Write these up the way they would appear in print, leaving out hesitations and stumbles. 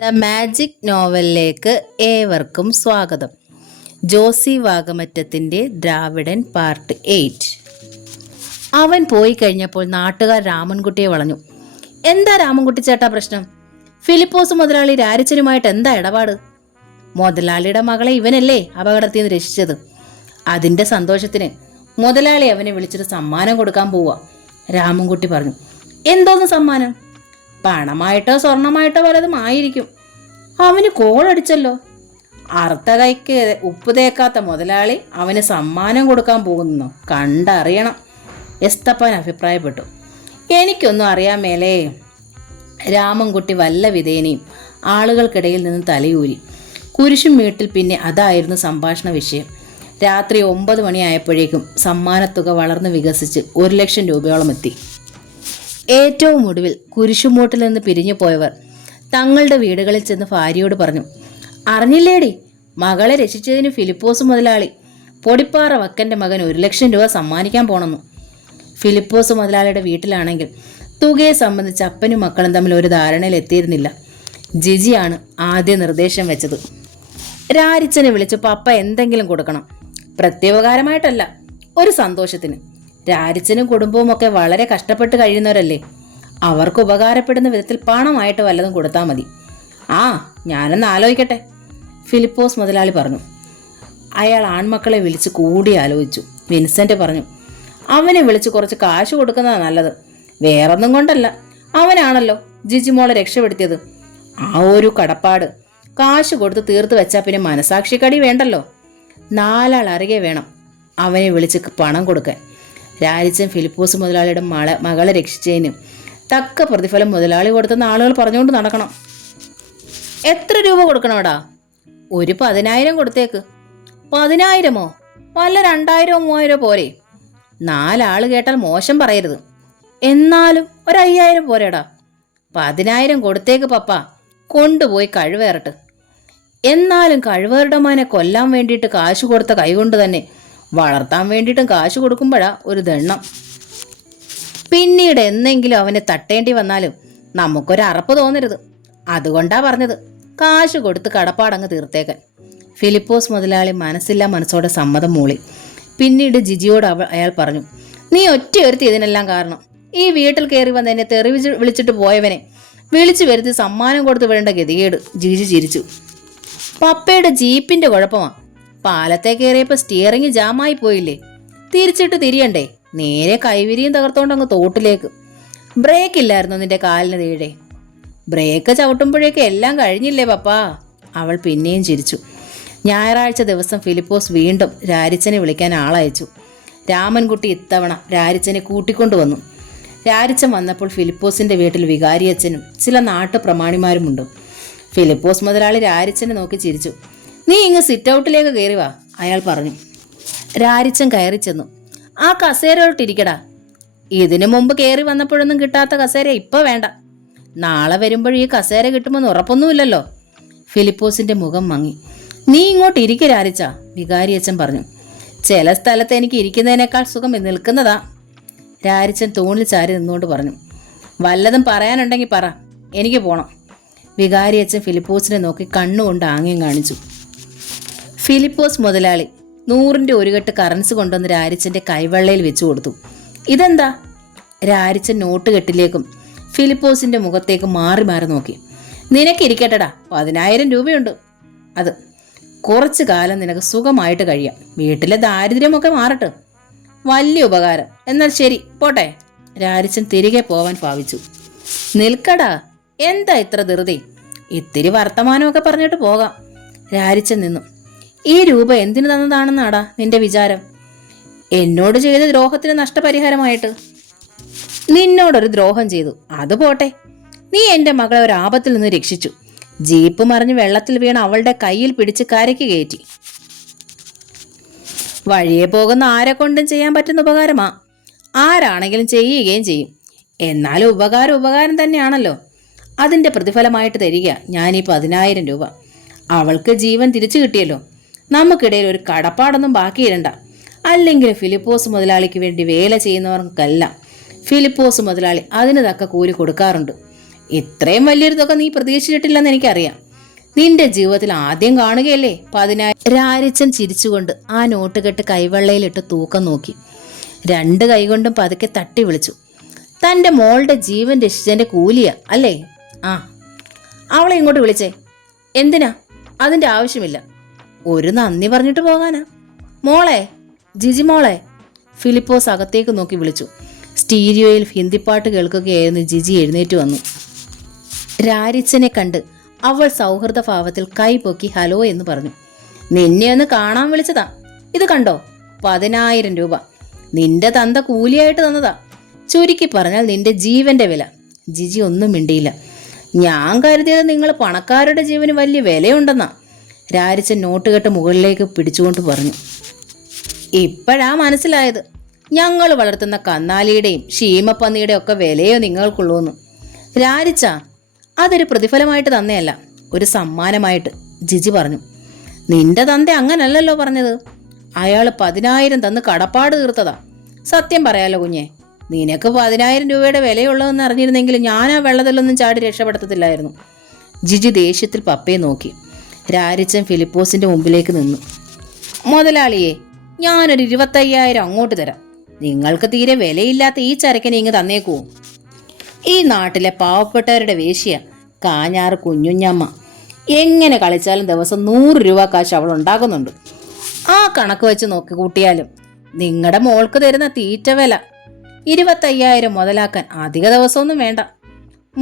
The magic നോവലിലേക്ക് ഏവർക്കും സ്വാഗതം. Josy വാകമറ്റത്തിൻ്റെ ദ്രാവിഡൻ part 8. അവൻ പോയി കഴിഞ്ഞപ്പോൾ നാട്ടുകാർ രാമൻകുട്ടിയെ വളഞ്ഞു. എന്താ രാമൻകുട്ടി ചേട്ടാ പ്രശ്നം? ഫിലിപ്പോസ് മുതലാളി രാരിച്ചനുമായിട്ട് എന്താ ഇടപാട്? മുതലാളിയുടെ മകളെ ഇവനല്ലേ അപകടത്തിൽ നിന്ന് രക്ഷിച്ചത്. അതിൻ്റെ സന്തോഷത്തിന് മുതലാളി അവനെ വിളിച്ചിട്ട് സമ്മാനം കൊടുക്കാൻ പോവുക. രാമൻകുട്ടി പറഞ്ഞു. എന്തോന്ന് സമ്മാനം? പണമായിട്ടോ സ്വർണമായിട്ടോ വല്ലതും ആയിരിക്കും. അവന് കോളടിച്ചല്ലോ. അറുത്ത കൈക്ക് ഉപ്പ് തേക്കാത്ത മുതലാളി അവന് സമ്മാനം കൊടുക്കാൻ പോകുന്നു. കണ്ടറിയണം. എസ്തപ്പൻ അഭിപ്രായപ്പെട്ടു. എനിക്കൊന്നും അറിയാൻ മേലേ. രാമൻകുട്ടി വല്ല വിധേനയും ആളുകൾക്കിടയിൽ നിന്ന് തലയൂരി. കുരിശും വീട്ടിൽ പിന്നെ അതായിരുന്നു സംഭാഷണ വിഷയം. രാത്രി 9 മണിയായപ്പോഴേക്കും സമ്മാനത്തുക വളർന്നു വികസിച്ച് 1,00,000 രൂപയോളം എത്തി. ഏറ്റവും ഒടുവിൽ കുരിശുമൂട്ടിൽ നിന്ന് പിരിഞ്ഞു പോയവർ തങ്ങളുടെ വീടുകളിൽ ചെന്ന് ഭാര്യയോട് പറഞ്ഞു, അറിഞ്ഞില്ലേടി, മകളെ രക്ഷിച്ചതിന് ഫിലിപ്പോസ് മുതലാളി പൊടിപ്പാറ വക്കൻ്റെ മകൻ 1,00,000 രൂപ സമ്മാനിക്കാൻ പോണെന്നു. ഫിലിപ്പോസ് മുതലാളിയുടെ വീട്ടിലാണെങ്കിൽ തുകയെ സംബന്ധിച്ച് അപ്പനും മക്കളും തമ്മിൽ ഒരു ധാരണയിൽ എത്തിയിരുന്നില്ല. ജിജിയാണ് ആദ്യ നിർദ്ദേശം വെച്ചത്. രാരിച്ചനെ വിളിച്ച് പപ്പ എന്തെങ്കിലും കൊടുക്കണം. പ്രത്യുപകാരമായിട്ടല്ല, ഒരു സന്തോഷത്തിന്. രാരിച്ചനും കുടുംബവും ഒക്കെ വളരെ കഷ്ടപ്പെട്ട് കഴിയുന്നവരല്ലേ. അവർക്ക് ഉപകാരപ്പെടുന്ന വിധത്തിൽ പണമായിട്ട് വല്ലതും കൊടുത്താൽ മതി. ആ, ഞാനൊന്ന് ആലോചിക്കട്ടെ, ഫിലിപ്പോസ് മുതലാളി പറഞ്ഞു. അയാൾ ആൺമക്കളെ വിളിച്ച് കൂടി ആലോചിച്ചു. വിൻസെന്റ് പറഞ്ഞു, അവനെ വിളിച്ച് കുറച്ച് കാശ് കൊടുക്കുന്നതാണ് നല്ലത്. വേറൊന്നും കൊണ്ടല്ല, അവനാണല്ലോ ജിജിമോളെ രക്ഷപ്പെടുത്തിയത്. ആ ഒരു കടപ്പാട് കാശ് കൊടുത്ത് തീർത്ത് വെച്ചാൽ പിന്നെ മനസാക്ഷിക്കടി വേണ്ടല്ലോ. 4 ആൾ അറിയെ വേണം അവനെ വിളിച്ച് പണം കൊടുക്കാൻ. രാരിച്ചൻ ഫിലിപ്പോസ് മുതലാളിയുടെ മകളെ രക്ഷിച്ചതിന് തക്ക പ്രതിഫലം മുതലാളി കൊടുത്തെന്ന് ആളുകൾ പറഞ്ഞുകൊണ്ട് നടക്കണം. എത്ര രൂപ കൊടുക്കണോടാ? ഒരു 10,000 കൊടുത്തേക്ക്. 10,000മോ? വല്ല 2,000 3,000 പോരെ? 4 ആള് കേട്ടാൽ മോശം പറയരുത്. എന്നാലും ഒരു 5,000 പോരേടാ. 10,000 കൊടുത്തേക്ക് പപ്പ. കൊണ്ടുപോയി കഴിവേറട്ട്. എന്നാലും കഴിവേറുടെ മോനെ കൊല്ലാൻ വേണ്ടിയിട്ട് കാശ് കൊടുത്ത കൈകൊണ്ട് തന്നെ വളർത്താൻ വേണ്ടിയിട്ടും കാശ് കൊടുക്കുമ്പോഴാ ഒരു ദണ്ണം. പിന്നീട് എന്നെങ്കിലും അവനെ തട്ടേണ്ടി വന്നാലും നമുക്കൊരു അറപ്പ് തോന്നരുത്. അതുകൊണ്ടാ പറഞ്ഞത്, കാശ് കൊടുത്ത് കടപ്പാടങ്ങ് തീർത്തേക്കാൻ. ഫിലിപ്പോസ് മുതലാളി മനസ്സില്ലാ മനസ്സോടെ സമ്മതം മൂളി. പിന്നീട് ജിജിയോട് അയാൾ പറഞ്ഞു, നീ ഒറ്റയൊരുത്തി ഇതിനെല്ലാം കാരണം. ഈ വീട്ടിൽ കയറി വന്ന് എന്നെ തെറി വിളിച്ചിട്ട് പോയവനെ വിളിച്ചു വരുത്തി സമ്മാനം കൊടുത്ത് വിടേണ്ട ഗതികേട്. ജിജി ചിരിച്ചു. പപ്പയുടെ ജീപ്പിന്റെ കുഴപ്പമാ. പാലത്തെ കയറിയപ്പോൾ സ്റ്റിയറിംഗ് ജാമായി പോയില്ലേ, തിരിച്ചിട്ട് തിരിയണ്ടേ? നേരെ കൈവിരിയും തകർത്തോണ്ടങ്ങ് തോട്ടിലേക്ക്. ബ്രേക്ക് ഇല്ലായിരുന്നു നിന്റെ കാലിന് തീഴെ. ബ്രേക്ക് ചവിട്ടുമ്പോഴേക്ക് എല്ലാം കഴിഞ്ഞില്ലേ പപ്പാ? അവൾ പിന്നെയും ചിരിച്ചു. ഞായറാഴ്ച ദിവസം ഫിലിപ്പോസ് വീണ്ടും രാരിച്ചനെ വിളിക്കാൻ ആളയച്ചു. രാമൻകുട്ടി ഇത്തവണ രാരിച്ചനെ കൂട്ടിക്കൊണ്ടുവന്നു. രാരിച്ചൻ വന്നപ്പോൾ ഫിലിപ്പോസിന്റെ വീട്ടിൽ വികാരിയച്ഛനും ചില നാട്ടുപ്രമാണിമാരുമുണ്ട്. ഫിലിപ്പോസ് മുതലാളി രാരിച്ചനെ നോക്കി ചിരിച്ചു. നീ ഇങ്ങ് സിറ്റ് ഔട്ടിലേക്ക് കയറി വാ, അയാൾ പറഞ്ഞു. രാരിച്ചൻ കയറി ചെന്നു. ആ കസേരയോട്ടിരിക്കടാ. ഇതിനു മുമ്പ് കയറി വന്നപ്പോഴൊന്നും കിട്ടാത്ത കസേര ഇപ്പൊ വേണ്ട. നാളെ വരുമ്പോഴും ഈ കസേര കിട്ടുമെന്ന് ഉറപ്പൊന്നുമില്ലല്ലോ. ഫിലിപ്പോസിന്റെ മുഖം മങ്ങി. നീ ഇങ്ങോട്ട് ഇരിക്ക് രാരിച്ച, വികാരിയച്ഛൻ പറഞ്ഞു. ചില സ്ഥലത്ത് എനിക്ക് ഇരിക്കുന്നതിനേക്കാൾ സുഖം നിൽക്കുന്നതാ. രാരിച്ചൻ തൂണിൽ ചാരി നിന്നുകൊണ്ട് പറഞ്ഞു. വല്ലതും പറയാനുണ്ടെങ്കിൽ പറ, എനിക്ക് പോണം. വികാരിയച്ഛൻ ഫിലിപ്പോസിനെ നോക്കി കണ്ണുകൊണ്ട് ആംഗ്യം കാണിച്ചു. ഫിലിപ്പോസ് മുതലാളി 100ന്റെ ഒരു കെട്ട് കറൻസ് കൊണ്ടുവന്ന് രാരിച്ചന്റെ കൈവെള്ളയിൽ വെച്ചു കൊടുത്തു. ഇതെന്താ? രാരിച്ചൻ നോട്ട് കെട്ടിലേക്കും ഫിലിപ്പോസിന്റെ മുഖത്തേക്ക് മാറി മാറി നോക്കി. നിനക്കിരിക്കട്ടടാ, 10,000 രൂപയുണ്ട്. അത് കുറച്ചു കാലം നിനക്ക് സുഖമായിട്ട് കഴിയാം. വീട്ടിലെ ദാരിദ്ര്യമൊക്കെ മാറട്ടെ. വലിയ ഉപകാരം. എന്നാൽ ശരി, പോട്ടെ. രാരിച്ചൻ തിരികെ പോവാൻ ഭാവിച്ചു. നിൽക്കടാ, എന്താ ഇത്ര ധൃതി? ഇത്തിരി വർത്തമാനമൊക്കെ പറഞ്ഞിട്ട് പോകാം. രാരിച്ചൻ നിന്നു. ഈ രൂപ എന്തിനു തന്നതാണെന്നാടാ നിന്റെ വിചാരം? എന്നോട് ചെയ്ത ദ്രോഹത്തിന് നഷ്ടപരിഹാരമായിട്ട്. നിന്നോടൊരു ദ്രോഹം ചെയ്തു, അത് പോട്ടെ. നീ എന്റെ മകളെ ഒരു ആപത്തിൽ നിന്ന് രക്ഷിച്ചു. ജീപ്പ് മറിഞ്ഞ് വെള്ളത്തിൽ വീണ് അവളുടെ കയ്യിൽ പിടിച്ച് കരയ്ക്ക് കയറ്റി. വഴിയെ പോകുന്ന ആരെ കൊണ്ടും ചെയ്യാൻ പറ്റുന്ന ഉപകാരമാ. ആരാണെങ്കിലും ചെയ്യുകയും ചെയ്യും. എന്നാലും ഉപകാരം തന്നെയാണല്ലോ. അതിന്റെ പ്രതിഫലമായിട്ട് തരിക ഞാനീ 10,000 രൂപ. അവൾക്ക് ജീവൻ തിരിച്ചു കിട്ടിയല്ലോ. നമുക്കിടയിൽ ഒരു കടപ്പാടൊന്നും ബാക്കിയിരണ്ട. അല്ലെങ്കിൽ ഫിലിപ്പോസ് മുതലാളിക്ക് വേണ്ടി വേല ചെയ്യുന്നവർക്കെല്ലാം ഫിലിപ്പോസ് മുതലാളി അതിന് തക്ക കൂലി കൊടുക്കാറുണ്ട്. ഇത്രയും വലിയൊരു തുക നീ പ്രതീക്ഷിച്ചിട്ടില്ലെന്ന് എനിക്കറിയാം. നിന്റെ ജീവിതത്തിൽ ആദ്യം കാണുകയല്ലേ 10,000. രാരിച്ചൻ ചിരിച്ചുകൊണ്ട് ആ നോട്ട് കെട്ട് കൈവെള്ളയിലിട്ട് തൂക്കം നോക്കി. 2 കൈകൊണ്ടും പതുക്കെ തട്ടി വിളിച്ചു. തൻ്റെ മോളുടെ ജീവൻ രക്ഷിച്ചതിൻ്റെ കൂലിയാ അല്ലേ? ആ. അവളെ ഇങ്ങോട്ട് വിളിച്ചേ. എന്തിനാ? അതിൻ്റെ ആവശ്യമില്ല. ഒരു നന്ദി പറഞ്ഞിട്ട് പോകാനാ. മോളെ, ജിജി മോളെ. ഫിലിപ്പോസ് അകത്തേക്ക് നോക്കി വിളിച്ചു. സ്റ്റീരിയോയിൽ ഹിന്ദിപ്പാട്ട് കേൾക്കുകയായിരുന്നു. ജിജി എഴുന്നേറ്റ് വന്നു. രാരിച്ചനെ കണ്ട് അവൾ സൗഹൃദ ഭാവത്തിൽ കൈ പൊക്കി ഹലോ എന്ന് പറഞ്ഞു. നിന്നെ ഒന്ന് കാണാൻ വിളിച്ചതാ. ഇത് കണ്ടോ, 10,000 രൂപ നിന്റെ തന്ത കൂലിയായിട്ട് തന്നതാ. ചുരുക്കി പറഞ്ഞാൽ നിന്റെ ജീവന്റെ വില. ജിജി ഒന്നും മിണ്ടിയില്ല. ഞാൻ കരുതിയത് നിങ്ങൾ പണക്കാരുടെ ജീവന് വലിയ വിലയുണ്ടെന്നാ. രാരിച്ചൻ നോട്ട് കെട്ട് മുകളിലേക്ക് പിടിച്ചുകൊണ്ട് പറഞ്ഞു. ഇപ്പോഴാ മനസ്സിലായത് ഞങ്ങൾ വളർത്തുന്ന കന്നാലിയുടെയും ഷീമപ്പന്നിയുടെയും ഒക്കെ വിലയോ നിങ്ങൾക്കുള്ളൂന്ന്. രാരിച്ച, അതൊരു പ്രതിഫലമായിട്ട് തന്നെയല്ല, ഒരു സമ്മാനമായിട്ട്, ജിജി പറഞ്ഞു. നിന്റെ തന്ത അങ്ങനല്ലല്ലോ പറഞ്ഞത്. അയാൾ 10,000 തന്ന് കടപ്പാട് തീർത്തതാ. സത്യം പറയാലോ കുഞ്ഞെ, നിനക്ക് 10,000 രൂപയുടെ വിലയുള്ളതെന്ന് അറിഞ്ഞിരുന്നെങ്കിൽ ഞാൻ ആ വെള്ളത്തിലൊന്നും ചാടി രക്ഷപ്പെടുത്തത്തില്ലായിരുന്നു. ജിജി ദേഷ്യത്തിൽ പപ്പയെ നോക്കി. രാരിച്ചൻ ഫിലിപ്പോസിന്റെ മുമ്പിലേക്ക് നിന്നു. മുതലാളിയെ, ഞാനൊരു 25,000 അങ്ങോട്ട് തരാം. നിങ്ങൾക്ക് തീരെ വിലയില്ലാത്ത ഈ ചരക്കിനെ ഇങ്ങ് തന്നേക്കുവോ? ഈ നാട്ടിലെ പാവപ്പെട്ടവരുടെ വേശ്യ കാഞ്ഞാറ് കുഞ്ഞുഞ്ഞമ്മ എങ്ങനെ കളിച്ചാലും ദിവസം 100 രൂപ കാശ് അവൾ ഉണ്ടാക്കുന്നുണ്ട്. ആ കണക്ക് വെച്ച് നോക്കി കൂട്ടിയാലും നിങ്ങളുടെ മോൾക്ക് തരുന്ന തീറ്റ വില 25,000 മുതലാക്കാൻ അധിക ദിവസമൊന്നും വേണ്ട.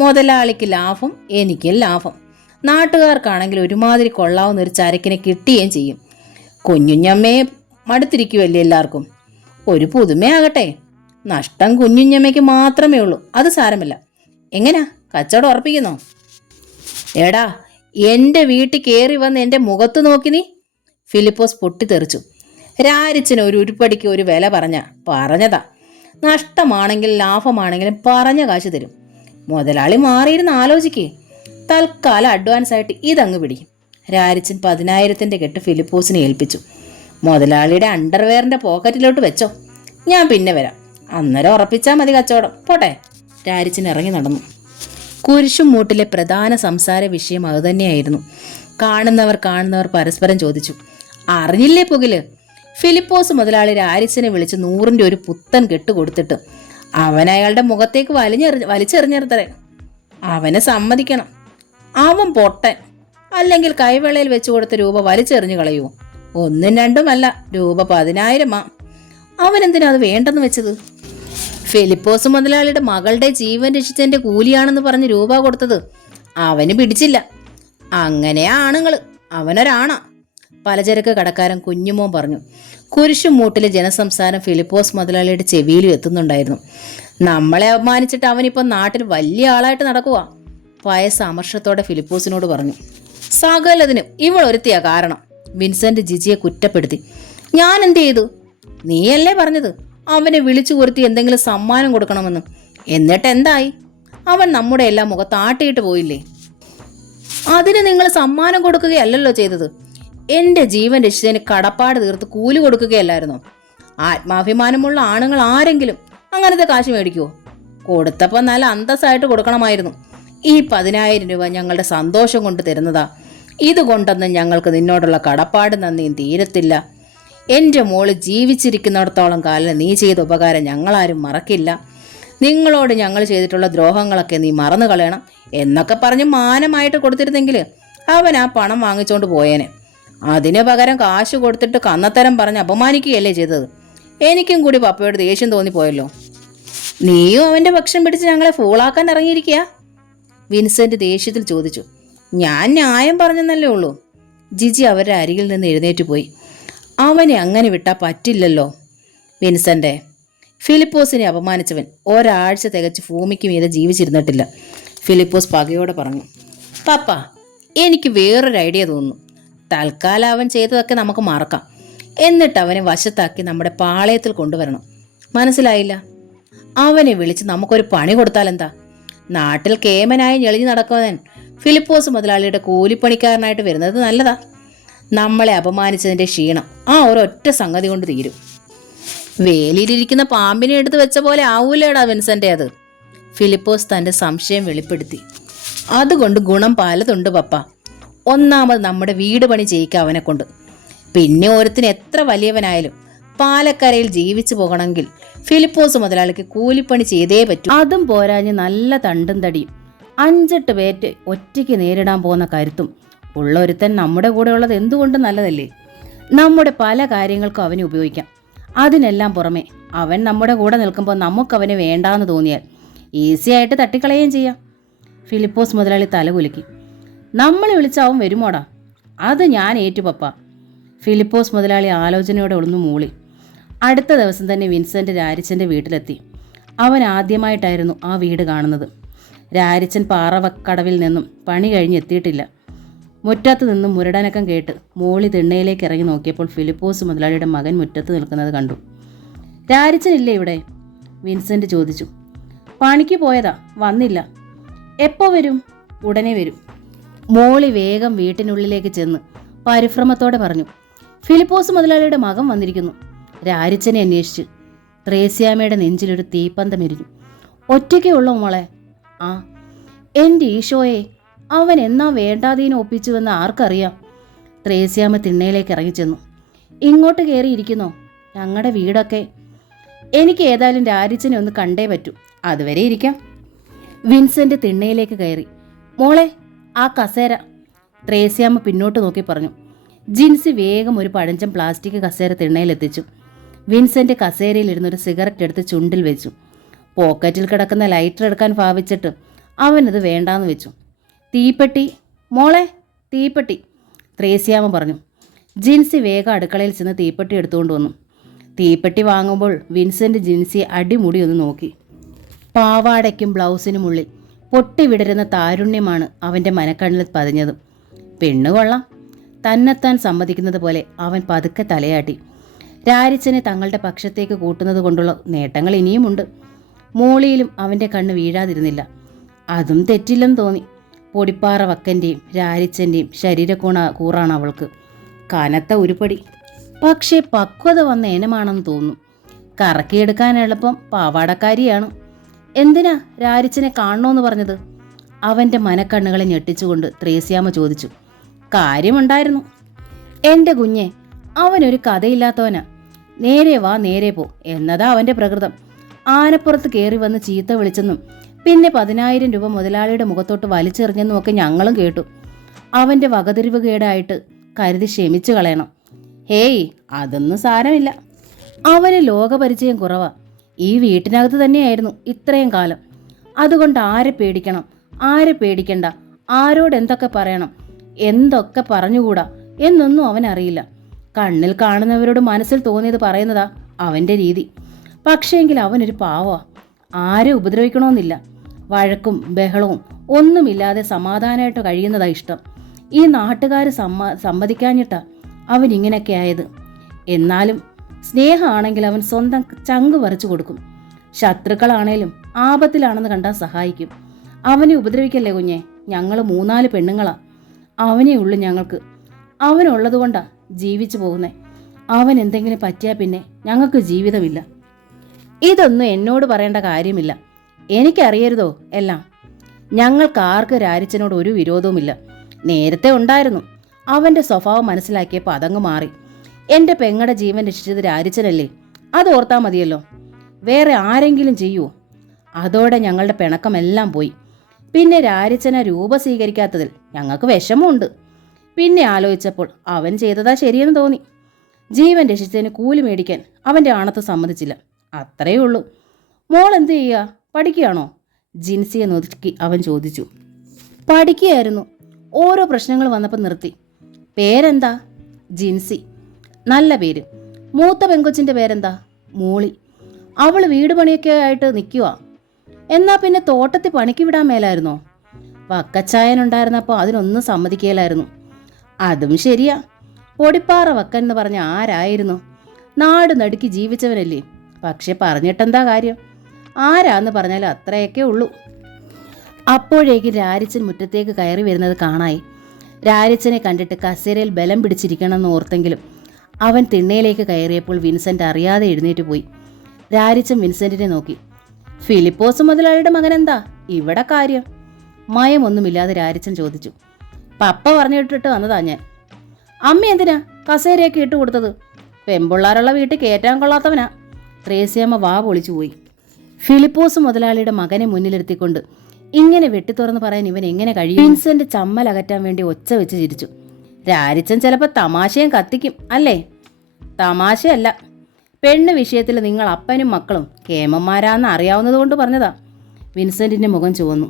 മുതലാളിക്ക് ലാഭം, എനിക്കും ലാഭം. നാട്ടുകാർക്കാണെങ്കിൽ ഒരുമാതിരി കൊള്ളാവുന്ന ഒരു ചരക്കിനെ കിട്ടുകയും ചെയ്യും. കുഞ്ഞുഞ്ഞമ്മയെ മടുത്തിരിക്കുമല്ലേ എല്ലാവർക്കും. ഒരു പുതുമയാകട്ടെ. നഷ്ടം കുഞ്ഞുഞ്ഞമ്മയ്ക്ക് മാത്രമേ ഉള്ളൂ. അത് സാരമില്ല. എങ്ങനാ, കച്ചവടം ഉറപ്പിക്കുന്നോ? എടാ, എൻ്റെ വീട്ടിൽ കയറി വന്ന് എൻ്റെ മുഖത്ത് നോക്കി നീ. ഫിലിപ്പോസ് പൊട്ടിത്തെറിച്ചു. രാരിച്ചന് ഒരു ഉരുപ്പടിക്ക് ഒരു വില പറഞ്ഞതാ. നഷ്ടമാണെങ്കിലും ലാഭമാണെങ്കിലും പറഞ്ഞ കാശ് തരും. മുതലാളി മാറിയിരുന്ന് ആലോചിക്കേ. തൽക്കാലം അഡ്വാൻസ് ആയിട്ട് ഇതങ്ങ് പിടിക്കും. രാരിച്ചൻ 10,000 കെട്ട് ഫിലിപ്പോസിനെ ഏൽപ്പിച്ചു. മുതലാളിയുടെ അണ്ടർവെയറിന്റെ പോക്കറ്റിലോട്ട് വെച്ചോ, ഞാൻ പിന്നെ വരാം. അന്നേരം ഉറപ്പിച്ചാൽ മതി കച്ചവടം. പോട്ടെ. രാരിച്ചൻ ഇറങ്ങി നടന്നു. കുരിശുമൂട്ടിലെ പ്രധാന സംസാര വിഷയം അതുതന്നെയായിരുന്നു. കാണുന്നവർ പരസ്പരം ചോദിച്ചു, അറിഞ്ഞില്ലേ പുകില്? ഫിലിപ്പോസ് മുതലാളി രാരിച്ചനെ വിളിച്ച് 100ന്റെ ഒരു പുത്തൻ കെട്ട് കൊടുത്തിട്ട് അവൻ അയാളുടെ മുഖത്തേക്ക് വലിച്ചെറിഞ്ഞെടുത്തറേ. അവനെ സമ്മതിക്കണം, അവൻ പൊട്ടൻ. അല്ലെങ്കിൽ കൈവേളയിൽ വെച്ചു കൊടുത്ത രൂപ വലിച്ചെറിഞ്ഞു കളയൂ. 1ഉം 2ഉമല്ല, രൂപ 10,000. അവനെന്തിനാ അത് വേണ്ടെന്ന് വെച്ചത്? ഫിലിപ്പോസ് മുതലാളിയുടെ മകളുടെ ജീവൻ രക്ഷിച്ചതിന്റെ കൂലിയാണെന്ന് പറഞ്ഞ് രൂപ കൊടുത്തത് അവന് പിടിച്ചില്ല. അങ്ങനെ ആണുങ്ങള്, അവനൊരാണാ. പലചരക്ക് കടക്കാരൻ കുഞ്ഞുമോൻ പറഞ്ഞു. കുരിശുമൂട്ടിലെ ജനസംസാരം ഫിലിപ്പോസ് മുതലാളിയുടെ ചെവിയിലും എത്തുന്നുണ്ടായിരുന്നു. നമ്മളെ അപമാനിച്ചിട്ട് അവനിപ്പം നാട്ടിൽ വലിയ ആളായിട്ട് നടക്കുക. വയസ്സ് അമർഷത്തോടെ ഫിലിപ്പോസിനോട് പറഞ്ഞു. സകലതിനും ഇവൾ ഒരുത്തിയാ കാരണം. വിൻസെന്റ് ജിജിയെ കുറ്റപ്പെടുത്തി. ഞാൻ എന്ത് ചെയ്തു? നീയല്ലേ പറഞ്ഞത് അവനെ വിളിച്ചു വരുത്തി എന്തെങ്കിലും സമ്മാനം കൊടുക്കണമെന്ന്. എന്നിട്ട് എന്തായി? അവൻ നമ്മുടെ എല്ലാം മുഖത്താട്ടിയിട്ട് പോയില്ലേ? അതിന് നിങ്ങൾ സമ്മാനം കൊടുക്കുകയല്ലല്ലോ ചെയ്തത്. എൻ്റെ ജീവൻ രക്ഷിച്ചതിന് കടപ്പാട് തീർത്ത് കൂലി കൊടുക്കുകയല്ലായിരുന്നോ? ആത്മാഭിമാനമുള്ള ആണുങ്ങൾ ആരെങ്കിലും അങ്ങനത്തെ കാശ് മേടിക്കുമോ? കൊടുത്തപ്പോൾ നല്ല അന്തസ്സായിട്ട് കൊടുക്കണമായിരുന്നു. ഈ 10,000 രൂപ ഞങ്ങളുടെ സന്തോഷം കൊണ്ട് തരുന്നതാ. ഇതുകൊണ്ടൊന്നും ഞങ്ങൾക്ക് നിന്നോടുള്ള കടപ്പാട് നന്ദിയും തീരത്തില്ല. എൻ്റെ മോള് ജീവിച്ചിരിക്കുന്നിടത്തോളം കാലം നീ ചെയ്ത ഉപകാരം ഞങ്ങളാരും മറക്കില്ല. നിങ്ങളോട് ഞങ്ങൾ ചെയ്തിട്ടുള്ള ദ്രോഹങ്ങളൊക്കെ നീ മറന്നു കളയണം എന്നൊക്കെ പറഞ്ഞ് മാനമായിട്ട് കൊടുത്തിരുന്നെങ്കിൽ അവൻ ആ പണം വാങ്ങിച്ചോണ്ട് പോയേനെ. അതിനു പകരം കാശ് കൊടുത്തിട്ട് കന്നത്തരം പറഞ്ഞ് അപമാനിക്കുകയല്ലേ ചെയ്തത്. എനിക്കും കൂടി പപ്പയോട് ദേഷ്യം തോന്നിപ്പോയല്ലോ. നീയും അവൻ്റെ പക്ഷം പിടിച്ച് ഞങ്ങളെ ഫൂളാക്കാൻ ഇറങ്ങിയിരിക്കുക? വിൻസെന്റ് ദേഷ്യത്തിൽ ചോദിച്ചു. ഞാൻ ന്യായം പറഞ്ഞെന്നല്ലേ ഉള്ളൂ. ജിജി അവരുടെ അരികിൽ നിന്ന് എഴുന്നേറ്റ് പോയി. അവനെ അങ്ങനെ വിട്ടാൽ പറ്റില്ലല്ലോ വിൻസെന്റെ. ഫിലിപ്പോസിനെ അപമാനിച്ചവൻ ഒരാഴ്ച തികച്ച് ഭൂമിക്ക് മീതെ ജീവിച്ചിരുന്നിട്ടില്ല. ഫിലിപ്പോസ് പകയോടെ പറഞ്ഞു. പപ്പ, എനിക്ക് വേറൊരു ഐഡിയ തോന്നുന്നു. തൽക്കാലം അവൻ ചെയ്തതൊക്കെ നമുക്ക് മറക്കാം. എന്നിട്ട് അവനെ വശത്താക്കി നമ്മുടെ പാളയത്തിൽ കൊണ്ടുവരണം. മനസ്സിലായില്ല? അവനെ വിളിച്ച് നമുക്കൊരു പണി കൊടുത്താലെന്താ? നാട്ടിൽ കേമനായി ഞെളിഞ്ഞു നടക്കുന്നവൻ ഫിലിപ്പോസ് മുതലാളിയുടെ കൂലിപ്പണിക്കാരനായിട്ട് വരുന്നത് നല്ലതാ. നമ്മളെ അപമാനിച്ചതിൻ്റെ ക്ഷീണം ആ ഒരൊറ്റ സംഗതി കൊണ്ട് തീരും. വേലിയിലിരിക്കുന്ന പാമ്പിനെ എടുത്ത് വെച്ച പോലെ ആവൂലേടാ വിൻസെന്റെ അത്. ഫിലിപ്പോസ് തൻ്റെ സംശയം വെളിപ്പെടുത്തി. അതുകൊണ്ട് ഗുണം പലതുണ്ട് പപ്പ. ഒന്നാമത് നമ്മുടെ വീട് പണി ചെയ്യിക്കുക അവനെ കൊണ്ട്. പിന്നെ ഓരോരുത്തന് എത്ര വലിയവനായാലും പാലക്കരയിൽ ജീവിച്ചു പോകണമെങ്കിൽ ഫിലിപ്പോസ് മുതലാളിക്ക് കൂലിപ്പണി ചെയ്തേ പറ്റൂ. അതും പോരാഞ്ഞ് നല്ല തണ്ടും തടിയും 5-8 പേറ്റ് ഒറ്റയ്ക്ക് നേരിടാൻ പോകുന്ന കരുത്തും ഉള്ള ഒരുത്തൻ നമ്മുടെ കൂടെ ഉള്ളത് എന്തുകൊണ്ട് നല്ലതല്ലേ? നമ്മുടെ പല കാര്യങ്ങൾക്കും അവനെ ഉപയോഗിക്കാം. അതിനെല്ലാം പുറമെ അവൻ നമ്മുടെ കൂടെ നിൽക്കുമ്പോൾ നമുക്കവനെ വേണ്ടാന്ന് തോന്നിയാൽ ഈസി ആയിട്ട് തട്ടിക്കളയുകയും ചെയ്യാം. ഫിലിപ്പോസ് മുതലാളി തലകുലുക്കി. നമ്മളെ വിളിച്ച അവൻ വരുമോടാ? അത് ഞാൻ ഏറ്റു പപ്പ. ഫിലിപ്പോസ് മുതലാളി ആലോചനയോടെ ഒന്ന് മൂളി. അടുത്ത ദിവസം തന്നെ വിൻസെൻ്റ് രാരിച്ചൻ്റെ വീട്ടിലെത്തി. അവൻ ആദ്യമായിട്ടായിരുന്നു ആ വീട് കാണുന്നത്. രാരിച്ചൻ പാറവക്കടവിൽ നിന്നും പണി കഴിഞ്ഞ് എത്തിയിട്ടില്ല. മുറ്റത്ത് നിന്നും മുരടനക്കം കേട്ട് മോളി തിണ്ണയിലേക്ക് ഇറങ്ങി നോക്കിയപ്പോൾ ഫിലിപ്പോസ് മുതലാളിയുടെ മകൻ മുറ്റത്ത് നിൽക്കുന്നത് കണ്ടു. രാരിച്ചനില്ലേ ഇവിടെ? വിൻസെൻ്റ് ചോദിച്ചു. പണിക്ക് പോയതാ, വന്നില്ല. എപ്പോൾ വരും? ഉടനെ വരും. മോളി വേഗം വീട്ടിനുള്ളിലേക്ക് ചെന്ന് പരിഭ്രമത്തോടെ പറഞ്ഞു. ഫിലിപ്പോസ് മുതലാളിയുടെ മകൻ വന്നിരിക്കുന്നു. രാരിച്ചനെ അന്വേഷിച്ച്. ത്രേസ്യാമ്മയുടെ നെഞ്ചിലൊരു തീപ്പന്തം എരിഞ്ഞു. ഒറ്റയ്ക്കേ ഉള്ളോ മോളെ? ആ. എൻ്റെ ഈശോയെ, അവൻ എന്നാ വേണ്ടാതീനെ ഒപ്പിച്ചുവെന്ന് ആർക്കറിയാം? ത്രേസ്യാമ്മ തിണ്ണയിലേക്ക് ഇറങ്ങിച്ചെന്നു. ഇങ്ങോട്ട് കയറിയിരിക്കുന്നോ? ഞങ്ങളുടെ വീടൊക്കെ. എനിക്ക് ഏതായാലും രാരിച്ചനെ ഒന്ന് കണ്ടേ പറ്റൂ. അതുവരെ ഇരിക്കാം. വിൻസെൻ്റ് തിണ്ണയിലേക്ക് കയറി. മോളെ, ആ കസേര. ത്രേസ്യാമ്മ പിന്നോട്ട് നോക്കി പറഞ്ഞു. ജിൻസി വേഗം ഒരു പഴഞ്ചൻ പ്ലാസ്റ്റിക് കസേര തിണ്ണയിലെത്തിച്ചു. വിൻസെൻ്റ് കസേരയിലിരുന്നൊരു സിഗരറ്റ് എടുത്ത് ചുണ്ടിൽ വെച്ചു. പോക്കറ്റിൽ കിടക്കുന്ന ലൈറ്റർ എടുക്കാൻ ഭാവിച്ചിട്ട് അവനത് വേണ്ടാന്ന് വെച്ചു. തീപ്പെട്ടി മോളെ, തീപ്പെട്ടി, ത്രേസ്യാമ്മ പറഞ്ഞു. ജിൻസി വേഗം അടുക്കളയിൽ ചെന്ന് തീപ്പെട്ടി എടുത്തുകൊണ്ട് വന്നു. തീപ്പെട്ടി വാങ്ങുമ്പോൾ വിൻസെൻ്റ് ജിൻസിയെ അടിമുടി ഒന്ന് നോക്കി. പാവാടയ്ക്കും ബ്ലൗസിനുമുള്ളിൽ പൊട്ടിവിടരുന്ന താരുണ്യമാണ് അവൻ്റെ മനക്കണ്ണിൽ പതിഞ്ഞത്. പെണ്ണുകൊള്ളാം. തന്നെത്താൻ സമ്മതിക്കുന്നത് പോലെ അവൻ പതുക്കെ തലയാട്ടി. രാരിച്ചനെ തങ്ങളുടെ പക്ഷത്തേക്ക് കൂട്ടുന്നത് കൊണ്ടുള്ള നേട്ടങ്ങൾ ഇനിയുമുണ്ട്. മോളിയിലും അവൻ്റെ കണ്ണ് വീഴാതിരുന്നില്ല. അതും തെറ്റില്ലെന്ന് തോന്നി. പൊടിപ്പാറ വക്കൻ്റെയും രാരിച്ചൻ്റെയും കൂറാണ് അവൾക്ക്. കനത്ത ഉരുപ്പടി, പക്ഷേ പക്വത വന്ന ഇനമാണെന്ന് തോന്നുന്നു. കറക്കിയെടുക്കാൻ എളുപ്പം പാവാടക്കാരിയാണ്. എന്തിനാ രാരിച്ചനെ കാണണമെന്ന് പറഞ്ഞത്? അവൻ്റെ മനക്കണ്ണുകളെ ഞെട്ടിച്ചുകൊണ്ട് ത്രേസ്യാമ്മ ചോദിച്ചു. കാര്യമുണ്ടായിരുന്നു. എൻ്റെ കുഞ്ഞെ, അവനൊരു കഥയില്ലാത്തവനാ. നേരെ വാ നേരെ പോ എന്നതാ അവൻ്റെ പ്രകൃതം. ആനപ്പുറത്ത് കയറി വന്ന് ചീത്ത വിളിച്ചെന്നും പിന്നെ 10,000 രൂപ മുതലാളിയുടെ മുഖത്തോട്ട് വലിച്ചെറിഞ്ഞെന്നും ഒക്കെ ഞങ്ങളും കേട്ടു. അവൻ്റെ വകതിരിവ് കേടായിട്ട് കരുതി ക്ഷമിച്ചു കളയണം. ഹേയ്, അതൊന്നും സാരമില്ല. അവന് ലോകപരിചയം കുറവാ. ഈ വീട്ടിനകത്ത് തന്നെയായിരുന്നു ഇത്രയും കാലം. അതുകൊണ്ട് ആരെ പേടിക്കണം, ആരെ പേടിക്കണ്ട, ആരോട് എന്തൊക്കെ പറയണം, എന്തൊക്കെ പറഞ്ഞുകൂടാ എന്നൊന്നും അവനറിയില്ല. കണ്ണിൽ കാണുന്നവരോട് മനസ്സിൽ തോന്നിയത് പറയുന്നതാ അവൻ്റെ രീതി. പക്ഷേങ്കിൽ അവനൊരു പാവാ. ആരെ ഉപദ്രവിക്കണമെന്നില്ല. വഴക്കും ബഹളവും ഒന്നുമില്ലാതെ സമാധാനമായിട്ട് കഴിയുന്നതാ ഇഷ്ടം. ഈ നാട്ടുകാർ സമ്മതിക്കാഞ്ഞിട്ടാ അവൻ ഇങ്ങനെയൊക്കെ ആയത്. എന്നാലും സ്നേഹമാണെങ്കിൽ അവൻ സ്വന്തം ചങ്ക് വരച്ചു കൊടുക്കും. ശത്രുക്കളാണേലും ആപത്തിലാണെന്ന് കണ്ടാൽ സഹായിക്കും. അവനെ ഉപദ്രവിക്കല്ലേ കുഞ്ഞെ, ഞങ്ങൾ 3-4 പെണ്ണുങ്ങളാ. അവനേ ഉള്ളു ഞങ്ങൾക്ക്. അവനുള്ളത് കൊണ്ടാ ജീവിച്ചു പോകുന്നേ. അവൻ എന്തെങ്കിലും പറ്റിയാൽ പിന്നെ ഞങ്ങൾക്ക് ജീവിതമില്ല. ഇതൊന്നും എന്നോട് പറയേണ്ട കാര്യമില്ല. എനിക്കറിയരുതോ എല്ലാം. ഞങ്ങൾക്ക് ആർക്ക് രാരിച്ചനോട് ഒരു വിരോധവുമില്ല. നേരത്തെ ഉണ്ടായിരുന്നു. അവൻ്റെ സ്വഭാവം മനസ്സിലാക്കിയപ്പോൾ അതങ്ങ് മാറി. എൻ്റെ പെങ്ങളുടെ ജീവൻ രക്ഷിച്ചത് രാരിച്ചനല്ലേ, അത് ഓർത്താൽ മതിയല്ലോ. വേറെ ആരെങ്കിലും ചെയ്യുമോ? അതോടെ ഞങ്ങളുടെ പിണക്കമെല്ലാം പോയി. പിന്നെ രാരിച്ചനെ രൂപ സ്വീകരിക്കാത്തതിൽ ഞങ്ങൾക്ക് വിഷമമുണ്ട്. പിന്നെ ആലോചിച്ചപ്പോൾ അവൻ ചെയ്തതാ ശരിയെന്ന് തോന്നി. ജീവൻ രക്ഷിച്ചതിന് കൂലി മേടിക്കാൻ അവൻ്റെ ആണത്ത് സമ്മതിച്ചില്ല. അത്രയേ ഉള്ളൂ. മോൾ എന്ത് ചെയ്യുക? പഠിക്കുകയാണോ? ജിൻസിയെ നോക്കി അവൻ ചോദിച്ചു. പഠിക്കുകയായിരുന്നു. ഓരോ പ്രശ്നങ്ങൾ വന്നപ്പോൾ നിർത്തി. പേരെന്താ? ജിൻസി. നല്ല പേര്. മൂത്ത പെങ്കൊച്ചിൻ്റെ പേരെന്താ? മോളി. അവൾ വീട് പണിയൊക്കെ ആയിട്ട് നിൽക്കുക. എന്നാ പിന്നെ തോട്ടത്തിൽ പണിക്ക് വിടാൻ മേലായിരുന്നോ? വക്കച്ചായനുണ്ടായിരുന്നപ്പോൾ അതിനൊന്നും സമ്മതിക്കുകയില്ലായിരുന്നു. അതും ശരിയാ. പൊടിപ്പാറ വക്കൻ എന്ന് പറഞ്ഞ ആരായിരുന്നു? നാട് നടുക്കി ജീവിച്ചവനല്ലേ. പക്ഷെ പറഞ്ഞിട്ടെന്താ കാര്യം? ആരാന്ന് പറഞ്ഞാൽ അത്രയൊക്കെ ഉള്ളൂ. അപ്പോഴേക്ക് രാരിച്ചൻ മുറ്റത്തേക്ക് കയറി വരുന്നത് കാണായി. രാരിച്ചനെ കണ്ടിട്ട് കസേരയിൽ ബലം പിടിച്ചിരിക്കണമെന്ന് ഓർത്തെങ്കിലും അവൻ തിണ്ണയിലേക്ക് കയറിയപ്പോൾ വിൻസെൻ്റ് അറിയാതെ എഴുന്നേറ്റ് പോയി. രാരിച്ചൻ വിൻസെൻറ്റിനെ നോക്കി. ഫിലിപ്പോസ് മുതലാളിയുടെ മകൻ എന്താ ഇവിടെ കാര്യം? മയമൊന്നുമില്ലാതെ രാരിച്ചൻ ചോദിച്ചു. പപ്പ പറഞ്ഞിട്ടിട്ട് വന്നതാ ഞാൻ. അമ്മ എന്തിനാ കസേരയൊക്കെ ഇട്ട് കൊടുത്തത്? പെമ്പിള്ളാരുള്ള വീട്ടിൽ കയറ്റാൻ കൊള്ളാത്തവനാ. ത്രേസ്യാമ്മ വാ പൊളിച്ചു പോയി. ഫിലിപ്പോസ് മുതലാളിയുടെ മകനെ മുന്നിലിരുത്തിക്കൊണ്ട് ഇങ്ങനെ വെട്ടിത്തുറന്ന് പറയാൻ ഇവൻ എങ്ങനെ കഴിയും? വിൻസെന്റ് ചമ്മലകറ്റാൻ വേണ്ടി ഒച്ച വെച്ച് ചിരിച്ചു. രാരിച്ചൻ ചിലപ്പോൾ തമാശയും കത്തിക്കും അല്ലേ? തമാശയല്ല, പെണ്ണ് വിഷയത്തിൽ നിങ്ങൾ അപ്പനും മക്കളും കേമന്മാരാന്ന് അറിയാവുന്നത് കൊണ്ട് പറഞ്ഞതാ. വിൻസെന്റിന്റെ മുഖം ചുവന്നു.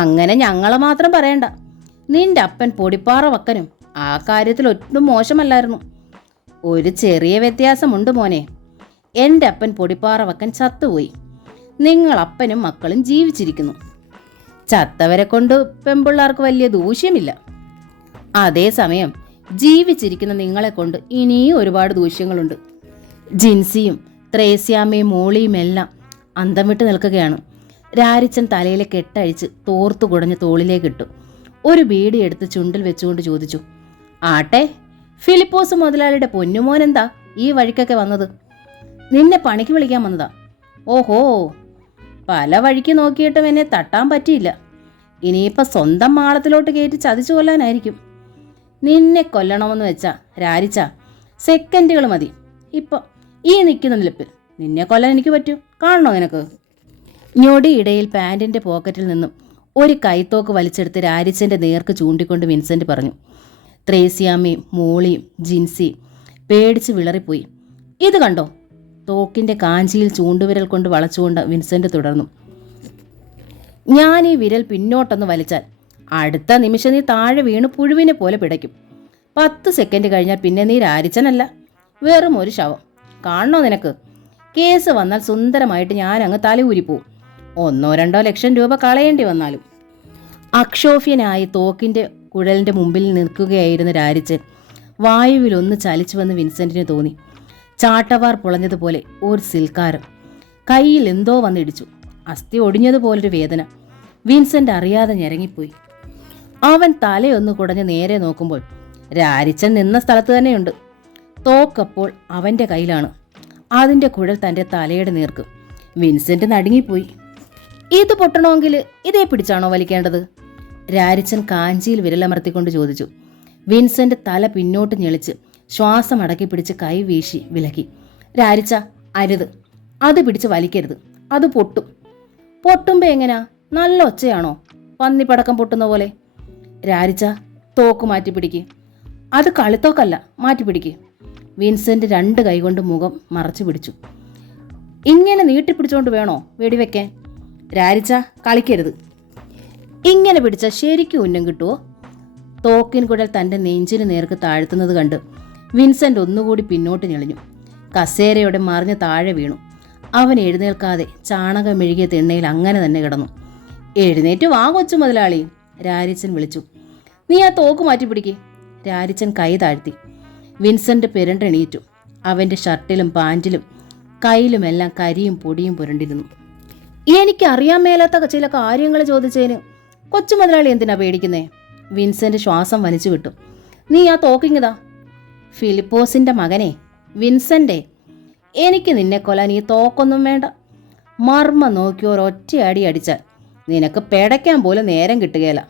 അങ്ങനെ ഞങ്ങളെ മാത്രം പറയണ്ട, നിന്റെ അപ്പൻ പൊടിപ്പാറ വക്കനും ആ കാര്യത്തിൽ ഒട്ടും മോശമല്ലായിരുന്നു. ഒരു ചെറിയ വ്യത്യാസമുണ്ട് മോനെ. എൻ്റെ അപ്പൻ പൊടിപ്പാറ വക്കൻ ചത്തുപോയി. നിങ്ങൾ അപ്പനും മക്കളും ജീവിച്ചിരിക്കുന്നു. ചത്തവരെ കൊണ്ട് പെമ്പിള്ളാർക്ക് വലിയ ദൂഷ്യമില്ല. അതേസമയം ജീവിച്ചിരിക്കുന്ന നിങ്ങളെ കൊണ്ട് ഇനിയും ഒരുപാട് ദൂഷ്യങ്ങളുണ്ട്. ജിൻസിയും ത്രേസ്യാമ്മയും മോളിയും എല്ലാം അന്തം വിട്ട് നിൽക്കുകയാണ്. രാരിച്ചൻ തലയിലെ കെട്ടഴിച്ച് തോർത്തു കുടഞ്ഞ് തോളിലേക്കിട്ടു. ഒരു ബീഡി എടുത്ത് ചുണ്ടിൽ വെച്ചുകൊണ്ട് ചോദിച്ചു, ആട്ടെ, ഫിലിപ്പോസ് മുതലാളിയുടെ പൊന്നുമോനെന്താ ഈ വഴിക്കൊക്കെ വന്നത്? നിന്നെ പണിക്ക് വിളിക്കാൻ വന്നതാ? ഓഹോ, പല വഴിക്ക് നോക്കിയിട്ടും എന്നെ തട്ടാൻ പറ്റിയില്ല. ഇനിയിപ്പോൾ സ്വന്തം മാളത്തിലോട്ട് കയറ്റി ചതിച്ചു കൊല്ലാനായിരിക്കും. നിന്നെ കൊല്ലണമെന്ന് വെച്ചാ രാരിച്ച സെക്കൻഡുകൾ മതി. ഇപ്പം ഈ നിൽക്കുന്ന നിലപ്പിൽ നിന്നെ കൊല്ലാൻ എനിക്ക് പറ്റും. കാണണോ നിനക്ക്? ഞൊടിയിടയിൽ പാൻറ്റിൻ്റെ പോക്കറ്റിൽ നിന്നും ഒരു കൈത്തോക്ക് വലിച്ചെടുത്ത് രാരിച്ചൻ്റെ നേർക്ക് ചൂണ്ടിക്കൊണ്ട് വിൻസെൻ്റ് പറഞ്ഞു. ത്രേസ്യാമ്മയും മോളിയും ജിൻസിയും പേടിച്ച് വിളറിപ്പോയി. ഇത് കണ്ടോ? തോക്കിൻ്റെ കാഞ്ചിയിൽ ചൂണ്ടുവിരൽ കൊണ്ട് വളച്ചുകൊണ്ട് വിൻസെൻ്റ് തുടർന്നു. ഞാൻ ഈ വിരൽ പിന്നോട്ടൊന്ന് വലിച്ചാൽ അടുത്ത നിമിഷം നീ താഴെ വീണ് പുഴുവിനെ പോലെ പിടയ്ക്കും. 10 സെക്കൻഡ് കഴിഞ്ഞാൽ പിന്നെ നീ രാരിച്ചനല്ല, വെറും ഒരു ശവം. കാണണോ നിനക്ക്? കേസ് വന്നാൽ സുന്ദരമായിട്ട് ഞാൻ അങ്ങ് തലയൂരിപ്പോവും. 1-2 ലക്ഷം രൂപ കളയേണ്ടി വന്നാലും. അക്ഷോഭ്യനായി തോക്കിൻ്റെ കുഴലിൻ്റെ മുമ്പിൽ നിൽക്കുകയായിരുന്ന രാരിച്ചൻ വായുവിലൊന്ന് ചലിച്ചുവെന്ന് വിൻസെന്റിന് തോന്നി. ചാട്ടവാർ പൊളഞ്ഞതുപോലെ ഒരു സിൽക്കാരം. കയ്യിൽ എന്തോ വന്നിടിച്ചു. അസ്ഥി ഒടിഞ്ഞതുപോലൊരു വേദന. വിൻസെന്റ് അറിയാതെ ഞരങ്ങിപ്പോയി. അവൻ തലയൊന്ന് കുടഞ്ഞ് നേരെ നോക്കുമ്പോൾ രാരിച്ചൻ നിന്ന സ്ഥലത്ത് തന്നെയുണ്ട്. തോക്കപ്പോൾ അവൻ്റെ കയ്യിലാണ്. അതിൻ്റെ കുഴൽ തൻ്റെ തലയുടെ നേർക്ക്. വിൻസെന്റ് നടുങ്ങിപ്പോയി. ഇത് പൊട്ടണമെങ്കിൽ ഇതേ പിടിച്ചാണോ വലിക്കേണ്ടത്? രാരിച്ചൻ കാഞ്ചിയിൽ വിരലമർത്തിക്കൊണ്ട് ചോദിച്ചു. വിൻസെന്റ് തല പിന്നോട്ട് ഞെളിച്ച് ശ്വാസം അടക്കി പിടിച്ച് കൈ വീശി വിലക്കി. രാരിച്ച, അരുത്, അത് പിടിച്ച് വലിക്കരുത്, അത് പൊട്ടും. പൊട്ടുമ്പോൾ എങ്ങനെയാ? നല്ല ഒച്ചയാണോ? പന്നിപ്പടക്കം പൊട്ടുന്ന പോലെ. രാരിച്ച, തോക്ക് മാറ്റിപ്പിടിക്ക്. അത് കളിത്തോക്കല്ല, മാറ്റിപ്പിടിക്ക്. വിൻസെന്റ് 2 കൈകൊണ്ട് മുഖം മറച്ചു പിടിച്ചു. ഇങ്ങനെ നീട്ടിപ്പിടിച്ചുകൊണ്ട് വേണോ വെടിവെക്കാൻ? രാരിച്ച, കളിക്കരുത്. ഇങ്ങനെ പിടിച്ചാൽ ശരിക്കും ഉന്നം കിട്ടുമോ? തോക്കിൻ കുഴൽ തൻ്റെ നെഞ്ചിന് നേർക്ക് താഴ്ത്തുന്നത് കണ്ട് വിൻസെന്റ് ഒന്നുകൂടി പിന്നോട്ട് ഞെളിഞ്ഞു. കസേരയോടെ മറിഞ്ഞ് താഴെ വീണു. അവൻ എഴുന്നേൽക്കാതെ ചാണകം മെഴുകിയ തിണ്ണയിൽ അങ്ങനെ തന്നെ കിടന്നു. എഴുന്നേറ്റ് വാ കൊച്ചു മുതലാളി, രാരിച്ചൻ വിളിച്ചു. നീ ആ തോക്ക് മാറ്റിപ്പിടിക്ക്. രാരിച്ചൻ കൈ താഴ്ത്തി. വിൻസെന്റ് പെരണ്ടെണീറ്റു. അവൻ്റെ ഷർട്ടിലും പാൻറ്റിലും കയ്യിലുമെല്ലാം കരിയും പൊടിയും പുരണ്ടിരുന്നു. എനിക്കറിയാൻ മേലാത്ത ചില കാര്യങ്ങൾ ചോദിച്ചതിന് കൊച്ചു മുതലാളി എന്തിനാ പേടിക്കുന്നേ? വിൻസെന്റ് ശ്വാസം വലിച്ചു വിട്ടു. നീ ആ തോക്കിങ്ങതാ. ഫിലിപ്പോസിൻ്റെ മകനെ, വിൻസെന്റെ, എനിക്ക് നിന്നെ കൊല്ലാൻ ഈ തോക്കൊന്നും വേണ്ട. മർമ്മ നോക്കി ഒരൊറ്റയടി അടിച്ചാൽ നിനക്ക് പെടയ്ക്കാൻ പോലും നേരം കിട്ടുകയില്ല.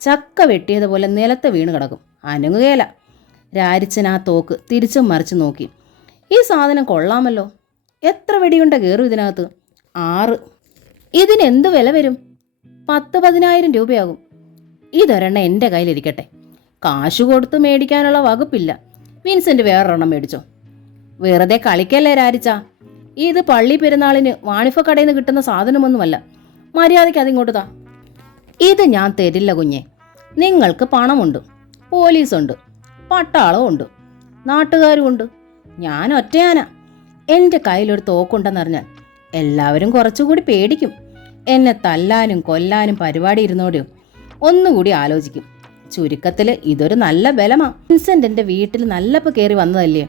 ചക്ക വെട്ടിയതുപോലെ നിലത്ത് വീണ് കിടക്കും, അനങ്ങുകയില്ല. രാരിച്ചൻ ആ തോക്ക് തിരിച്ചും മറിച്ച് നോക്കി. ഈ സാധനം കൊള്ളാമല്ലോ. എത്ര വെടിയുണ്ട കയറും ഇതിനകത്ത്? 6. ഇതിനെന്ത് വില വരും? 10-10,000 രൂപയാകും. ഇതൊരെണ്ണം എൻ്റെ കയ്യിലിരിക്കട്ടെ. കാശ് കൊടുത്ത് മേടിക്കാനുള്ള വകുപ്പില്ല. വിൻസെന്റ് വേറൊരെണ്ണം മേടിച്ചോ. വെറുതെ കളിക്കല്ലേ രാരിച്ച. ഇത് പള്ളി പെരുന്നാളിന് വാണിഫക്കടയിൽ നിന്ന് കിട്ടുന്ന സാധനമൊന്നുമല്ല. മര്യാദയ്ക്ക് അതിങ്ങോട്ട് താ. ഇത് ഞാൻ തരില്ല കുഞ്ഞെ. നിങ്ങൾക്ക് പണമുണ്ട്, പോലീസുണ്ട്, പട്ടാളമുണ്ട്, നാട്ടുകാരുമുണ്ട്. ഞാൻ ഒറ്റയാനാ. എൻ്റെ കയ്യിലൊരു തോക്കുണ്ടെന്നറിഞ്ഞാൽ എല്ലാവരും കുറച്ചുകൂടി പേടിക്കും. എന്നെ തല്ലാനും കൊല്ലാനും പരിപാടി ഇരുന്നോടെയോ ഒന്നുകൂടി ആലോചിക്കും. ചുരുക്കത്തിൽ ഇതൊരു നല്ല ബലമാ. വിൻസെന്റ് എൻ്റെ വീട്ടിൽ നല്ലപ്പോൾ കയറി വന്നതല്ലേ.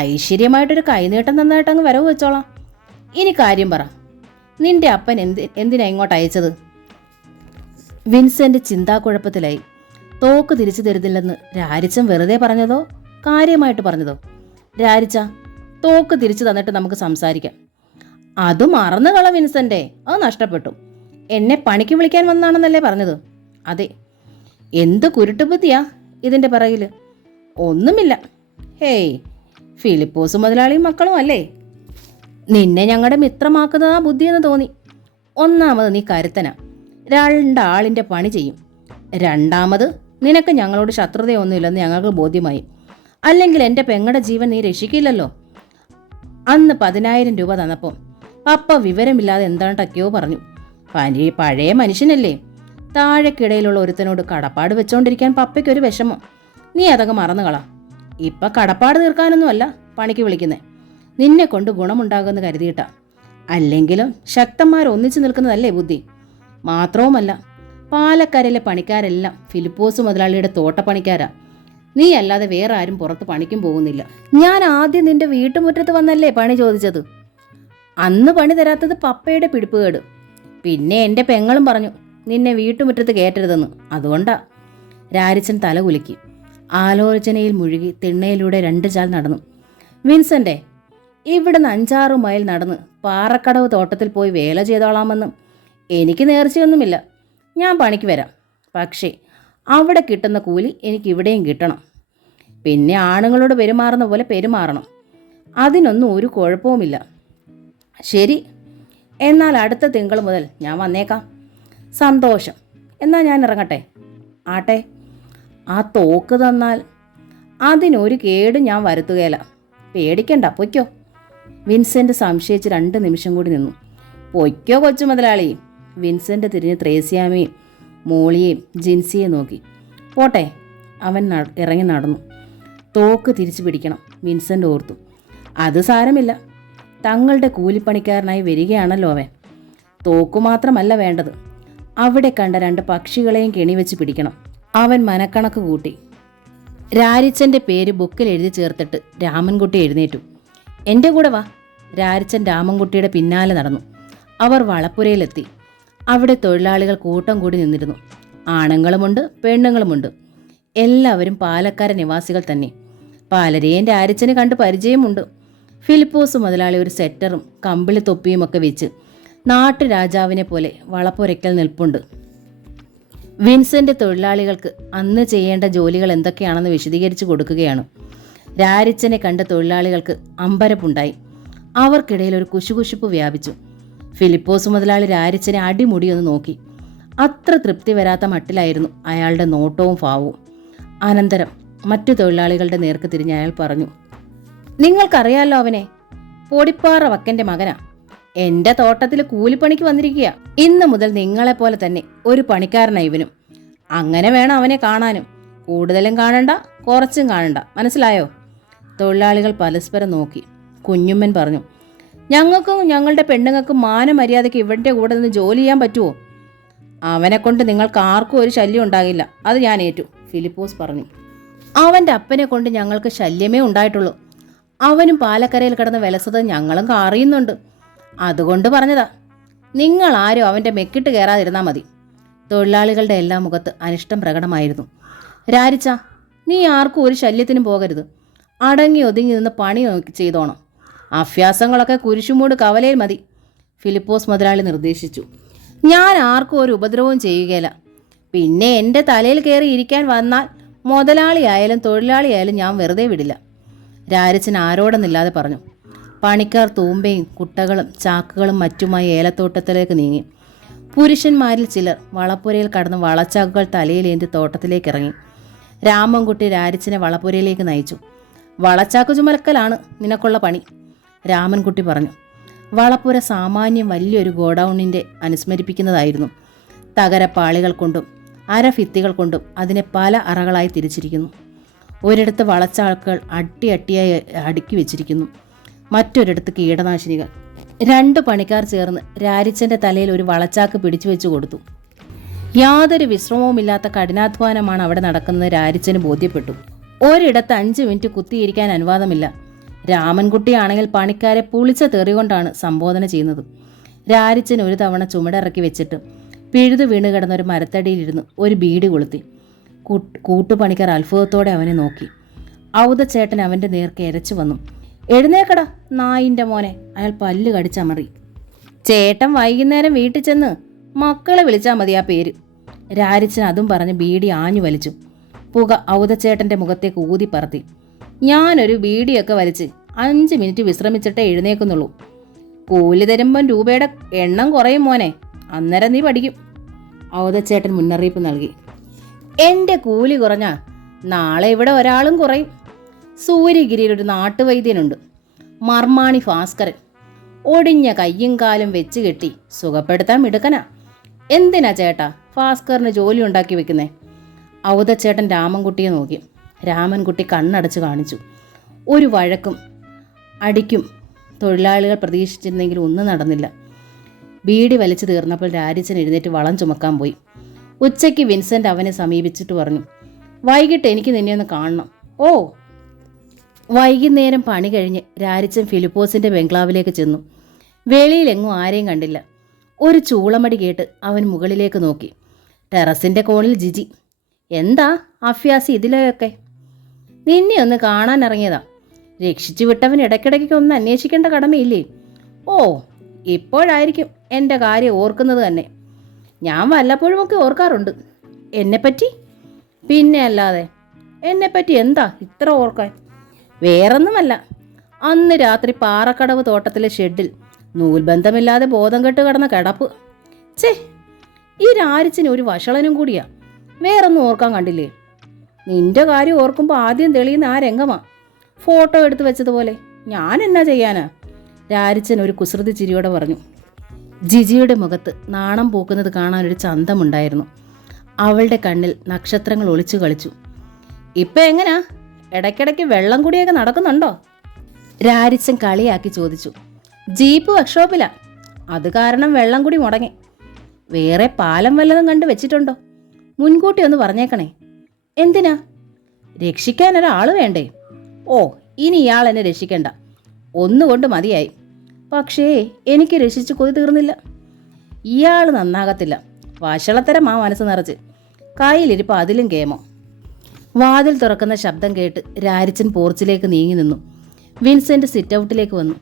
ഐശ്വര്യമായിട്ടൊരു കൈനീട്ടം തന്നായിട്ട് അങ്ങ് വരവ് വെച്ചോളാം. ഇനി കാര്യം പറ, നിന്റെ അപ്പൻ എന്തിനാ ഇങ്ങോട്ട് അയച്ചത്? വിൻസെന്റ് ചിന്താക്കുഴപ്പത്തിലായി. തോക്ക് തിരിച്ചു തരുന്നില്ലെന്ന് രാരിച്ചൻ വെറുതെ പറഞ്ഞതോ കാര്യമായിട്ട് പറഞ്ഞതോ? രാരിച്ച, തോക്ക് തിരിച്ചു തന്നിട്ട് നമുക്ക് സംസാരിക്കാം. അത് മറന്നു കള വിൻസെൻ്റെ, അത് നഷ്ടപ്പെട്ടു. എന്നെ പണിക്ക് വിളിക്കാൻ വന്നാണെന്നല്ലേ പറഞ്ഞത്? അതെ. എന്ത് കുരുട്ടുബുദ്ധിയാ ഇതിൻ്റെ പിറകിൽ? ഒന്നുമില്ല. ഹേയ്, ഫിലിപ്പോസ് മുതലാളിയും മക്കളും അല്ലേ? നിന്നെ ഞങ്ങളുടെ മിത്രമാക്കുന്നതാ ബുദ്ധിയെന്ന് തോന്നി. ഒന്നാമത് നീ കരുത്തനാ, രണ്ടാളിൻ്റെ പണി ചെയ്യും. രണ്ടാമത് നിനക്ക് ഞങ്ങളോട് ശത്രുതയൊന്നുമില്ലെന്ന് ഞങ്ങൾക്ക് ബോധ്യമായി. അല്ലെങ്കിൽ എൻ്റെ പെങ്ങളുടെ ജീവൻ നീ രക്ഷിക്കില്ലല്ലോ. അന്ന് 10,000 രൂപ തന്നപ്പോൾ പപ്പ വിവരമില്ലാതെ എന്താണ്ടൊക്കെയോ പറഞ്ഞു. പഴയ മനുഷ്യനല്ലേ, താഴെക്കിടയിലുള്ള ഒരുത്തനോട് കടപ്പാട് വെച്ചോണ്ടിരിക്കാൻ പപ്പയ്ക്കൊരു വിഷമം. നീ അതങ്ങ് മറന്നുകളാ. ഇപ്പം കടപ്പാട് തീർക്കാനൊന്നുമല്ല പണിക്ക് വിളിക്കുന്നേ, നിന്നെ കൊണ്ട് ഗുണമുണ്ടാകുമെന്ന് കരുതിയിട്ടാ. അല്ലെങ്കിലും ശക്തന്മാർ ഒന്നിച്ചു നിൽക്കുന്നതല്ലേ ബുദ്ധി. മാത്രവുമല്ല, പാലക്കരയിലെ പണിക്കാരെല്ലാം ഫിലിപ്പോസ് മുതലാളിയുടെ തോട്ടപ്പണിക്കാരാ. നീ അല്ലാതെ വേറെ ആരും പുറത്ത് പണിക്കും പോകുന്നില്ല. ഞാൻ ആദ്യം നിന്റെ വീട്ടുമുറ്റത്ത് വന്നല്ലേ പണി ചോദിച്ചത്. അന്ന് പണി തരാത്തത് പപ്പയുടെ പിടിപ്പുകേട്. പിന്നെ എൻ്റെ പെങ്ങളും പറഞ്ഞു നിന്നെ വീട്ടുമുറ്റത്ത് കയറ്റരുതെന്ന്. അതുകൊണ്ടാ. രാരിച്ചൻ തല കുലുക്കി. ആലോചനയിൽ മുഴുകി തിണ്ണയിലൂടെ 2 ചാൽ നടന്നു. വിൻസെൻ്റെ, ഇവിടുന്ന് 5-6 മൈൽ നടന്ന് പാറക്കടവ് തോട്ടത്തിൽ പോയി വേല ചെയ്തോളാമെന്നും എനിക്ക് നേർച്ചയൊന്നുമില്ല. ഞാൻ പണിക്ക് വരാം. പക്ഷേ അവിടെ കിട്ടുന്ന കൂലി എനിക്ക് ഇവിടെയും കിട്ടണം. പിന്നെ ആണുങ്ങളോട് പെരുമാറുന്ന പോലെ പെരുമാറണം. അതിനൊന്നും ഒരു കുഴപ്പവുമില്ല. ശരി, എന്നാൽ അടുത്ത തിങ്കൾ മുതൽ ഞാൻ വന്നേക്കാം. സന്തോഷം. എന്നാൽ ഞാൻ ഇറങ്ങട്ടെ? ആട്ടെ. ആ തോക്ക് തന്നാൽ അതിനൊരു കേട് ഞാൻ വരുത്തുകയില്ല. പേടിക്കണ്ട, പൊയ്ക്കോ. വിൻസെൻ്റ് സംശയിച്ച് 2 നിമിഷം കൂടി നിന്നു. പൊയ്ക്കോ കൊച്ചു മുതലാളി. വിൻസെൻ്റ് തിരിഞ്ഞ് ത്രേസ്യാമയും മോളിയെയും ജിൻസിയെ നോക്കി. പോട്ടെ. അവൻ ഇറങ്ങി നടന്നു. തോക്ക് തിരിച്ചു പിടിക്കണം, വിൻസെൻ്റ് ഓർത്തു. അത് സാരമില്ല, തങ്ങളുടെ കൂലിപ്പണിക്കാരനായി വരികയാണല്ലോ അവൻ. തോക്കു മാത്രമല്ല വേണ്ടത്, അവിടെ കണ്ട 2 പക്ഷികളെയും കെണിവെച്ച് പിടിക്കണം. അവൻ മനക്കണക്ക് കൂട്ടി. രാരിച്ചൻ്റെ പേര് ബുക്കിൽ എഴുതി ചേർത്തിട്ട് രാമൻകുട്ടി എഴുന്നേറ്റു. എൻ്റെ കൂടെ വാ. രാരിച്ചൻ രാമൻകുട്ടിയുടെ പിന്നാലെ നടന്നു. അവർ വളപ്പുരയിലെത്തി. അവിടെ തൊഴിലാളികൾ കൂട്ടം കൂടി നിന്നിരുന്നു. ആണുങ്ങളുമുണ്ട്, പെണ്ണുങ്ങളുമുണ്ട്. എല്ലാവരും പാലക്കാര നിവാസികൾ തന്നെ. പലരെയും രാരിച്ചന് കണ്ട് പരിചയമുണ്ട്. ഫിലിപ്പോസ് മുതലാളി ഒരു സെറ്ററും കമ്പിളി തൊപ്പിയുമൊക്കെ വെച്ച് നാട്ടുരാജാവിനെ പോലെ വളപ്പുരയ്ക്കൽ നിൽപ്പുണ്ട്. വിൻസെൻ്റ് തൊഴിലാളികൾക്ക് അന്ന് ചെയ്യേണ്ട ജോലികൾ എന്തൊക്കെയാണെന്ന് വിശദീകരിച്ചു കൊടുക്കുകയാണ്. രാരിച്ചനെ കണ്ട തൊഴിലാളികൾക്ക് അമ്പരപ്പുണ്ടായി. അവർക്കിടയിൽ ഒരു കുശുകുശുപ്പ് വ്യാപിച്ചു. ഫിലിപ്പോസ് മുതലാളി രാരിച്ചനെ അടിമുടിയൊന്ന് നോക്കി. അത്ര തൃപ്തി വരാത്ത മട്ടിലായിരുന്നു അയാളുടെ നോട്ടവും ഭാവവും. അനന്തരം മറ്റു തൊഴിലാളികളുടെ നേർക്ക് തിരിഞ്ഞ് അയാൾ പറഞ്ഞു, നിങ്ങൾക്കറിയാലോ അവനെ, പൊടിപ്പാറ വക്കൻ്റെ മകനാ. എൻ്റെ തോട്ടത്തിൽ കൂലിപ്പണിക്ക് വന്നിരിക്കുക. ഇന്ന് മുതൽ നിങ്ങളെപ്പോലെ തന്നെ ഒരു പണിക്കാരനാണ് ഇവനും. അങ്ങനെ വേണം അവനെ കാണാനും. കൂടുതലും കാണണ്ട, കുറച്ചും കാണണ്ട, മനസ്സിലായോ? തൊഴിലാളികൾ പരസ്പരം നോക്കി. കുഞ്ഞുമ്മൻ പറഞ്ഞു, ഞങ്ങൾക്കും ഞങ്ങളുടെ പെണ്ണുങ്ങൾക്കും മാനമര്യാദയ്ക്ക് ഇവൻ്റെ കൂടെ നിന്ന് ജോലി ചെയ്യാൻ പറ്റുമോ? അവനെ കൊണ്ട് നിങ്ങൾക്ക് ആർക്കും ഒരു ശല്യം ഉണ്ടാകില്ല, അത് ഞാൻ ഏറ്റു. ഫിലിപ്പോസ് പറഞ്ഞു. അവൻ്റെ അപ്പനെ കൊണ്ട് ഞങ്ങൾക്ക് ശല്യമേ ഉണ്ടായിട്ടുള്ളൂ. അവനും പാലക്കരയിൽ കിടന്ന് വിലസത് ഞങ്ങളും അറിയുന്നുണ്ട്. അതുകൊണ്ട് പറഞ്ഞതാ. നിങ്ങൾ ആരും അവൻ്റെ മെക്കിട്ട് കയറാതിരുന്നാൽ മതി. തൊഴിലാളികളുടെ എല്ലാ മുഖത്ത് അനിഷ്ടം പ്രകടമായിരുന്നു. രാരിച്ച, നീ ആർക്കും ഒരു ശല്യത്തിനും പോകരുത്. അടങ്ങി ഒതുങ്ങി നിന്ന് പണി ചെയ്തോണം. അഭ്യാസങ്ങളൊക്കെ കുരിശുമൂട് കവലയിൽ മതി. ഫിലിപ്പോസ് മുതലാളി നിർദ്ദേശിച്ചു. ഞാൻ ആർക്കും ഒരു ഉപദ്രവവും ചെയ്യുകയില്ല. പിന്നെ എൻ്റെ തലയിൽ കയറി ഇരിക്കാൻ വന്നാൽ മുതലാളിയായാലും തൊഴിലാളിയായാലും ഞാൻ വെറുതെ വിടില്ല. രാരിച്ചൻ ആരോടെന്നില്ലാതെ പറഞ്ഞു. പണിക്കാർ തൂമ്പയും കുട്ടകളും ചാക്കുകളും മറ്റുമായി ഏലത്തോട്ടത്തിലേക്ക് നീങ്ങി. പുരുഷന്മാരിൽ ചിലർ വളപ്പുരയിൽ കടന്ന് വളച്ചാക്കുകൾ തലയിലേന്തി തോട്ടത്തിലേക്ക് ഇറങ്ങി. രാമൻകുട്ടി രാരിച്ചനെ വളപ്പുരയിലേക്ക് നയിച്ചു. വളച്ചാക്കു ചുമലക്കലാണ് നിനക്കുള്ള പണി, രാമൻകുട്ടി പറഞ്ഞു. വളപ്പുര സാമാന്യം വലിയൊരു ഗോഡൌണിൻ്റെ അനുസ്മരിപ്പിക്കുന്നതായിരുന്നു. തകരപ്പാളികൾ കൊണ്ടും അരഭിത്തികൾ കൊണ്ടും അതിനെ പല അറകളായി തിരിച്ചിരിക്കുന്നു. ഒരിടത്ത് വളച്ചാക്കുകൾ അട്ടിയായി അടുക്കി വെച്ചിരിക്കുന്നു, മറ്റൊരിടത്ത് കീടനാശിനികൾ. 2 പണിക്കാർ ചേർന്ന് രാരിച്ചൻ്റെ തലയിൽ ഒരു വളച്ചാക്ക് പിടിച്ചു വെച്ചു കൊടുത്തു. യാതൊരു വിശ്രമവുമില്ലാത്ത കഠിനാധ്വാനമാണ് അവിടെ നടക്കുന്നത്. രാരിച്ചന് ബോധ്യപ്പെട്ടു. ഒരിടത്ത് 5 മിനിറ്റ് കുത്തിയിരിക്കാൻ അനുവാദമില്ല. രാമൻകുട്ടിയാണെങ്കിൽ പണിക്കാരെ പുളിച്ച തെറികൊണ്ടാണ് സംബോധന ചെയ്യുന്നത്. രാരിച്ചൻ ഒരു തവണ ചുമടിറക്കി വെച്ചിട്ട് പിഴുതു വീണ് കിടന്ന ഒരു മരത്തടിയിലിരുന്ന് ഒരു ബീഡി കൊളുത്തി. കൂട്ടുപണിക്കാർ അത്ഭുതത്തോടെ അവനെ നോക്കി. ഔദച്ചേട്ടൻ അവൻ്റെ നേർക്ക് എരച്ചു വന്നു. എഴുന്നേക്കടാ നായിൻ്റെ മോനെ, അയാൾ പല്ല് കടിച്ചമറി. ചേട്ടൻ വൈകുന്നേരം വീട്ടിൽ ചെന്ന് മക്കളെ വിളിച്ചാൽ മതി ആ പേര്. രാരിച്ചൻ അതും പറഞ്ഞ് ബീഡി ആഞ്ഞു വലിച്ചു. പുക ഔതച്ചേട്ടൻ്റെ മുഖത്തേക്ക് ഊതി പറത്തി. ഞാനൊരു ബീഡിയൊക്കെ വലിച്ച് 5 മിനിറ്റ് വിശ്രമിച്ചിട്ടേ എഴുന്നേക്കുന്നുള്ളൂ. കൂലി തരുമ്പം രൂപയുടെ എണ്ണം കുറയും മോനെ, അന്നേരം നീ പഠിക്കും. ഔതച്ചേട്ടൻ മുന്നറിയിപ്പ് നൽകി. എൻ്റെ കൂലി കുറഞ്ഞാൽ നാളെ ഇവിടെ ഒരാളും കുറയും. സൂര്യഗിരിയിൽ ഒരു നാട്ടുവൈദ്യനുണ്ട്, മർമാണി ഭാസ്കരൻ. ഒടിഞ്ഞ കയ്യും കാലും വെച്ച് കെട്ടി സുഖപ്പെടുത്താൻ മിടുക്കനാ. എന്തിനാ ചേട്ടാ ഭാസ്കറിന് ജോലി ഉണ്ടാക്കി വെക്കുന്നേ? ഔതച്ചേട്ടൻ രാമൻകുട്ടിയെ നോക്കി. രാമൻകുട്ടി കണ്ണടച്ച് കാണിച്ചു. ഒരു വഴക്കും അടിക്കും തൊഴിലാളികൾ പ്രതീക്ഷിച്ചിരുന്നെങ്കിലും ഒന്നും നടന്നില്ല. ബീഡി വലിച്ചു തീർന്നപ്പോൾ രാരിച്ചൻ എഴുന്നേറ്റ് വളം ചുമക്കാൻ പോയി. ഉച്ചയ്ക്ക് വിൻസെൻ്റ് അവനെ സമീപിച്ചിട്ട് പറഞ്ഞു, വൈകിട്ട് എനിക്ക് നിന്നെ ഒന്ന് കാണണം. ഓ. വൈകുന്നേരം പണി കഴിഞ്ഞ് രാരിച്ചൻ ഫിലിപ്പോസിൻ്റെ ബംഗ്ലാവിലേക്ക് ചെന്നു. വെളിയിലെങ്ങും ആരെയും കണ്ടില്ല. ഒരു ചൂളമടി കേട്ട് അവൻ മുകളിലേക്ക് നോക്കി. ടെറസിൻ്റെ കോണിൽ ജിജി. എന്താ അഭ്യാസി ഇതിലെയൊക്കെ? നിന്നെ ഒന്ന് കാണാൻ ഇറങ്ങിയതാ. രക്ഷിച്ചു വിട്ടവൻ ഇടയ്ക്കിടയ്ക്ക് ഒന്ന് അന്വേഷിക്കേണ്ട കടമയില്ലേ? ഓ, ഇപ്പോഴായിരിക്കും എൻ്റെ കാര്യം ഓർക്കുന്നത് തന്നെ. ഞാൻ വല്ലപ്പോഴുമൊക്കെ ഓർക്കാറുണ്ട്. എന്നെപ്പറ്റി? പിന്നെ അല്ലാതെ. എന്നെപ്പറ്റി എന്താ ഇത്ര ഓർക്കാൻ? വേറൊന്നുമല്ല, അന്ന് രാത്രി പാറക്കടവ് തോട്ടത്തിലെ ഷെഡിൽ നൂൽബന്ധമില്ലാതെ ബോധം കെട്ട് കിടന്ന കിടപ്പ്. ചേ, ഈ രാരിച്ചിന് ഒരു വഷളനും കൂടിയാ. വേറൊന്നും ഓർക്കാൻ കണ്ടില്ലേ? നിന്റെ കാര്യം ഓർക്കുമ്പോൾ ആദ്യം തെളിയുന്ന ആ രംഗമാ, ഫോട്ടോ എടുത്തു വെച്ചതുപോലെ. ഞാൻ എന്നാ ചെയ്യാനാ? രാരിച്ചൻ ഒരു കുസൃതി ചിരിയോടെ പറഞ്ഞു. ജിജിയുടെ മുഖത്ത് നാണം പൂക്കുന്നത് കാണാനൊരു ചന്തമുണ്ടായിരുന്നു. അവളുടെ കണ്ണിൽ നക്ഷത്രങ്ങൾ ഒളിച്ചു കളിച്ചു. ഇപ്പം എങ്ങനാ? ഇടയ്ക്കിടയ്ക്ക് വെള്ളം കുടിയൊക്കെ നടക്കുന്നുണ്ടോ? രാരിച്ചൻ കളിയാക്കി ചോദിച്ചു. ജീപ്പ് വർക്ക്ഷോപ്പിലാ, അത് കാരണം വെള്ളം കുടി മുടങ്ങി. വേറെ പാലം വല്ലതും കണ്ട് വെച്ചിട്ടുണ്ടോ? മുൻകൂട്ടി ഒന്ന് പറഞ്ഞേക്കണേ. എന്തിനാ? രക്ഷിക്കാൻ ഒരാൾ വേണ്ടേ? ഓ, ഇനി ഇയാൾ എന്നെ രക്ഷിക്കണ്ട, ഒന്നുകൊണ്ട് മതിയായി. പക്ഷേ എനിക്ക് രക്ഷിച്ച് കൊതി തീർന്നില്ല. ഇയാൾ നന്നാകത്തില്ല. വഷളത്തരം ആ മനസ്സ് നിറച്ച്. കയ്യിലിരിപ്പ് അതിലും കേമോ. വാതിൽ തുറക്കുന്ന ശബ്ദം കേട്ട് രാരിച്ചൻ പോർച്ചിലേക്ക് നീങ്ങി നിന്നു. വിൻസെൻ്റ് സിറ്റ് ഔട്ടിലേക്ക് വന്നു.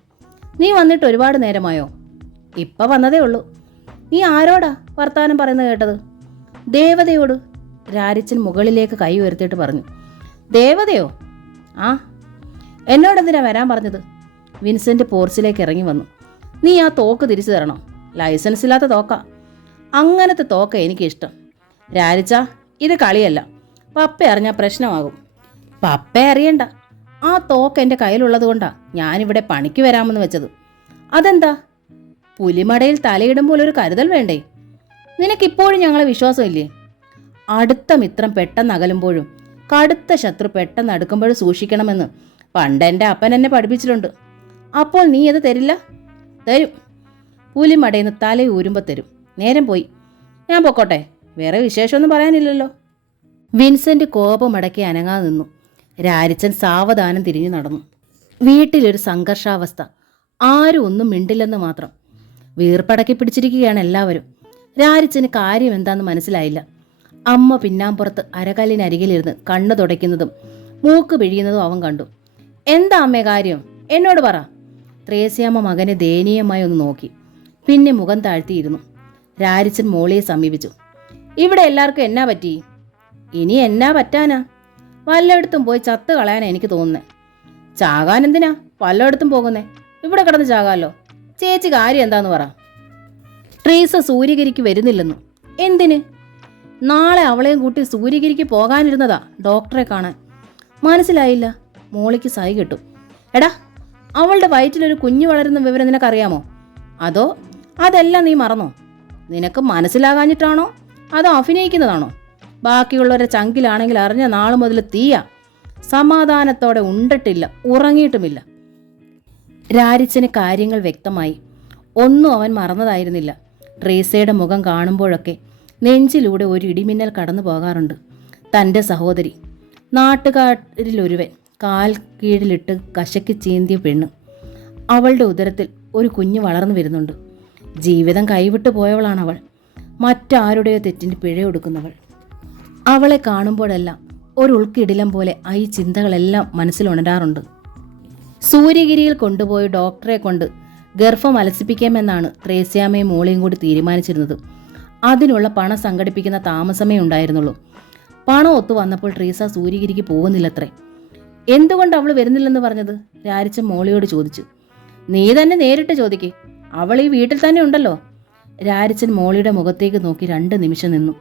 നീ വന്നിട്ട് ഒരുപാട് നേരമായോ? ഇപ്പം വന്നതേ ഉള്ളൂ. നീ ആരോടാ വർത്താനം പറയുന്നത് കേട്ടത്? ദേവതയോട്. രാരിച്ചൻ മുകളിലേക്ക് കൈ ഉയർത്തിയിട്ട് പറഞ്ഞു. ദേവതയോ? ആ, എന്നോടെന്തിനാ വരാൻ പറഞ്ഞത്? വിൻസെൻ്റ് പോർച്ചിലേക്ക് ഇറങ്ങി വന്നു. നീ ആ തോക്ക് തിരിച്ചു തരണം. ലൈസൻസ് ഇല്ലാത്ത തോക്കാ. അങ്ങനത്തെ തോക്ക എനിക്കിഷ്ടം. രാരിച്ച, ഇത് കളിയല്ല. പപ്പ അറിഞ്ഞാൽ പ്രശ്നമാകും. പപ്പ അറിയണ്ട. ആ തോക്ക് എൻ്റെ കയ്യിലുള്ളത് കൊണ്ടാണ് ഞാനിവിടെ പണിക്ക് വരാമെന്ന് വെച്ചത്. അതെന്താ? പുലിമടയിൽ തലയിടുമ്പോൾ ഒരു കരുതൽ വേണ്ടേ? നിനക്കിപ്പോഴും ഞങ്ങളെ വിശ്വാസമില്ലേ? അടുത്ത മിത്രം പെട്ടെന്ന് അകലുമ്പോഴും കടുത്ത ശത്രു പെട്ടെന്ന് അടുക്കുമ്പോഴും സൂക്ഷിക്കണമെന്ന് പണ്ട് എൻ്റെ അപ്പൻ എന്നെ പഠിപ്പിച്ചിട്ടുണ്ട്. അപ്പോൾ നീ അത് തരില്ല? തരും. പുലിമടയിൽ നിന്ന് തലയൂരുമ്പോൾ തരും. നേരം പോയി. ഞാൻ പൊക്കോട്ടെ, വേറെ വിശേഷമൊന്നും പറയാനില്ലല്ലോ. വിൻസെൻ്റ് കോപമടക്കി അനങ്ങാതെ നിന്നു. രാരിച്ചൻ സാവധാനം തിരിഞ്ഞു നടന്നു. വീട്ടിലൊരു സംഘർഷാവസ്ഥ. ആരും ഒന്നും മിണ്ടില്ലെന്ന് മാത്രം. വീർപ്പടക്കി പിടിച്ചിരിക്കുകയാണ് എല്ലാവരും. രാരിച്ചന് കാര്യം എന്താണെന്ന് മനസ്സിലായില്ല. അമ്മ പിന്നാമ്പുറത്ത് അരകല്ലിനരികിലിരുന്ന് കണ്ണു തുടയ്ക്കുന്നതും മൂക്ക് പിഴിയുന്നതും അവൻ കണ്ടു. എന്താ അമ്മേ കാര്യം? എന്നോട് പറ. ത്രേസ്യാമ്മ മകനെ ദയനീയമായി ഒന്ന് നോക്കി. പിന്നെ മുഖം താഴ്ത്തിയിരുന്നു. രാരിച്ചൻ മോളിയെ സമീപിച്ചു. ഇവിടെ എല്ലാവർക്കും എന്നാ പറ്റി? ഇനി എന്നാ പറ്റാനാ? വല്ലയിടത്തും പോയി ചത്ത് കളയാനാ എനിക്ക് തോന്നുന്നേ. ചാകാൻ എന്തിനാ വല്ലയിടത്തും പോകുന്നേ? ഇവിടെ കിടന്ന് ചാകാമല്ലോ. ചേച്ചി കാര്യം എന്താന്ന് പറ. ട്രീസ സൂര്യഗിരിക്ക് വരുന്നില്ലെന്നു. എന്തിന്? നാളെ അവളെയും കൂട്ടി സൂര്യഗിരിക്ക് പോകാനിരുന്നതാ ഡോക്ടറെ കാണാൻ. മനസ്സിലായില്ല. മോളിക്ക് സൈ കിട്ടും. എടാ, അവളുടെ വയറ്റിലൊരു കുഞ്ഞു വളരുന്ന വിവരം നിനക്കറിയാമോ? അതോ അതെല്ലാം നീ മറന്നോ? നിനക്ക് മനസ്സിലാകാഞ്ഞിട്ടാണോ അതോ അഭിനയിക്കുന്നതാണോ? ബാക്കിയുള്ളവരെ ചങ്കിലാണെങ്കിൽ അറിഞ്ഞ നാളു മുതൽ തീയ. സമാധാനത്തോടെ ഉണ്ടിട്ടില്ല, ഉറങ്ങിയിട്ടുമില്ല. രാരിച്ചന് കാര്യങ്ങൾ വ്യക്തമായി. ഒന്നും അവൻ മറന്നതായിരുന്നില്ല. ട്രീസയുടെ മുഖം കാണുമ്പോഴൊക്കെ നെഞ്ചിലൂടെ ഒരു ഇടിമിന്നൽ കടന്നു പോകാറുണ്ട്. തൻ്റെ സഹോദരി, നാട്ടുകാരിലൊരുവൻ, കാൽ കീഴിലിട്ട് കശക്കി ചീന്തിയ പെണ്ണ്. അവളുടെ ഉദരത്തിൽ ഒരു കുഞ്ഞ് വളർന്നു വരുന്നുണ്ട്. ജീവിതം കൈവിട്ടു പോയവളാണവൾ. മറ്റാരുടെയോ തെറ്റിന് പിഴയൊടുക്കുന്നവൾ. അവളെ കാണുമ്പോഴെല്ലാം ഒരു ഉൾക്കിടിലം പോലെ ഈ ചിന്തകളെല്ലാം മനസ്സിലുണരാറുണ്ട്. സൂര്യഗിരിയിൽ കൊണ്ടുപോയി ഡോക്ടറെ കൊണ്ട് ഗർഭം അലസിപ്പിക്കാമെന്നാണ് ത്രേസ്യാമ്മയും മോളിയും കൂടി തീരുമാനിച്ചിരുന്നത്. അതിനുള്ള പണം സംഘടിപ്പിക്കുന്ന താമസമേ ഉണ്ടായിരുന്നുള്ളൂ. പണം ഒത്തു വന്നപ്പോൾ ട്രീസ സൂര്യഗിരിക്ക് പോകുന്നില്ലത്രേ. എന്തുകൊണ്ട് അവൾ വരുന്നില്ലെന്ന് പറഞ്ഞത്? രാരിച്ചൻ മോളിയോട് ചോദിച്ചു. നീ തന്നെ നേരിട്ട് ചോദിക്കേ, അവൾ ഈ വീട്ടിൽ തന്നെ ഉണ്ടല്ലോ. രാരിച്ചൻ മോളിയുടെ മുഖത്തേക്ക് നോക്കി 2 നിമിഷം നിന്നു.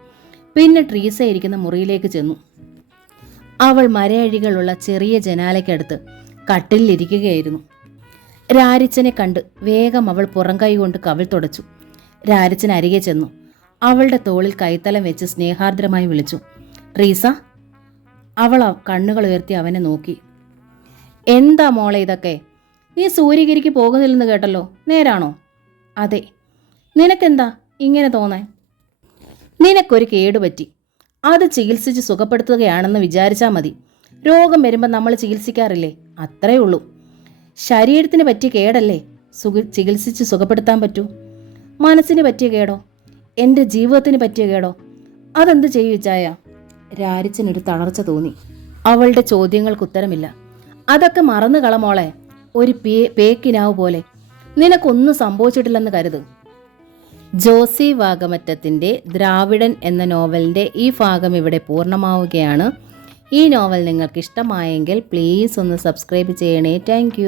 പിന്നെ ട്രീസ ഇരിക്കുന്ന മുറിയിലേക്ക് ചെന്നു. അവൾ മരയഴികളുള്ള ചെറിയ ജനാലയ്ക്കടുത്ത് കട്ടിലിരിക്കുകയായിരുന്നു. രാരിച്ചനെ കണ്ട് വേഗം അവൾ പുറംകൈ കൊണ്ട് കവിൾ തുടച്ചു. രാരിച്ചൻ അരികെ ചെന്നു. അവളുടെ തോളിൽ കൈത്തലം വെച്ച് സ്നേഹാർദ്രമായി വിളിച്ചു, ട്രീസ. അവൾ കണ്ണുകൾ ഉയർത്തി അവനെ നോക്കി. എന്താ മോളെ ഇതൊക്കെ? നീ സൂര്യഗിരിക്ക് പോകുന്നില്ലെന്ന് കേട്ടല്ലോ, നേരാണോ? അതെ. നിനക്കെന്താ ഇങ്ങനെ തോന്നാൻ? നിനക്കൊരു കേടുപറ്റി, അത് ചികിത്സിച്ച് സുഖപ്പെടുത്തുകയാണെന്ന് വിചാരിച്ചാൽ മതി. രോഗം വരുമ്പോൾ നമ്മൾ ചികിത്സിക്കാറില്ലേ, അത്രേ ഉള്ളൂ. ശരീരത്തിന് പറ്റിയ കേടല്ലേ ചികിത്സിച്ച് സുഖപ്പെടുത്താൻ പറ്റൂ. മനസ്സിന് പറ്റിയ കേടോ, എൻ്റെ ജീവിതത്തിന് പറ്റിയ കേടോ, അതെന്ത് ചെയ്യൂ ചായ? രാരിച്ചനൊരു തളർച്ച തോന്നി. അവളുടെ ചോദ്യങ്ങൾക്ക് ഉത്തരമില്ല. അതൊക്കെ മറന്നു കളമോളെ, ഒരു പേക്കിനാവ് പോലെ. നിനക്കൊന്നും സംഭവിച്ചിട്ടില്ലെന്ന് കരുത്. ജോസി വാകമറ്റത്തിൻ്റെ ദ്രാവിഡൻ എന്ന നോവലിൻ്റെ ഈ ഭാഗം ഇവിടെ പൂർണ്ണമാവുകയാണ്. ഈ നോവൽ നിങ്ങൾക്ക് ഇഷ്ടമായെങ്കിൽ പ്ലീസ് ഒന്ന് സബ്സ്ക്രൈബ് ചെയ്യണേ. താങ്ക്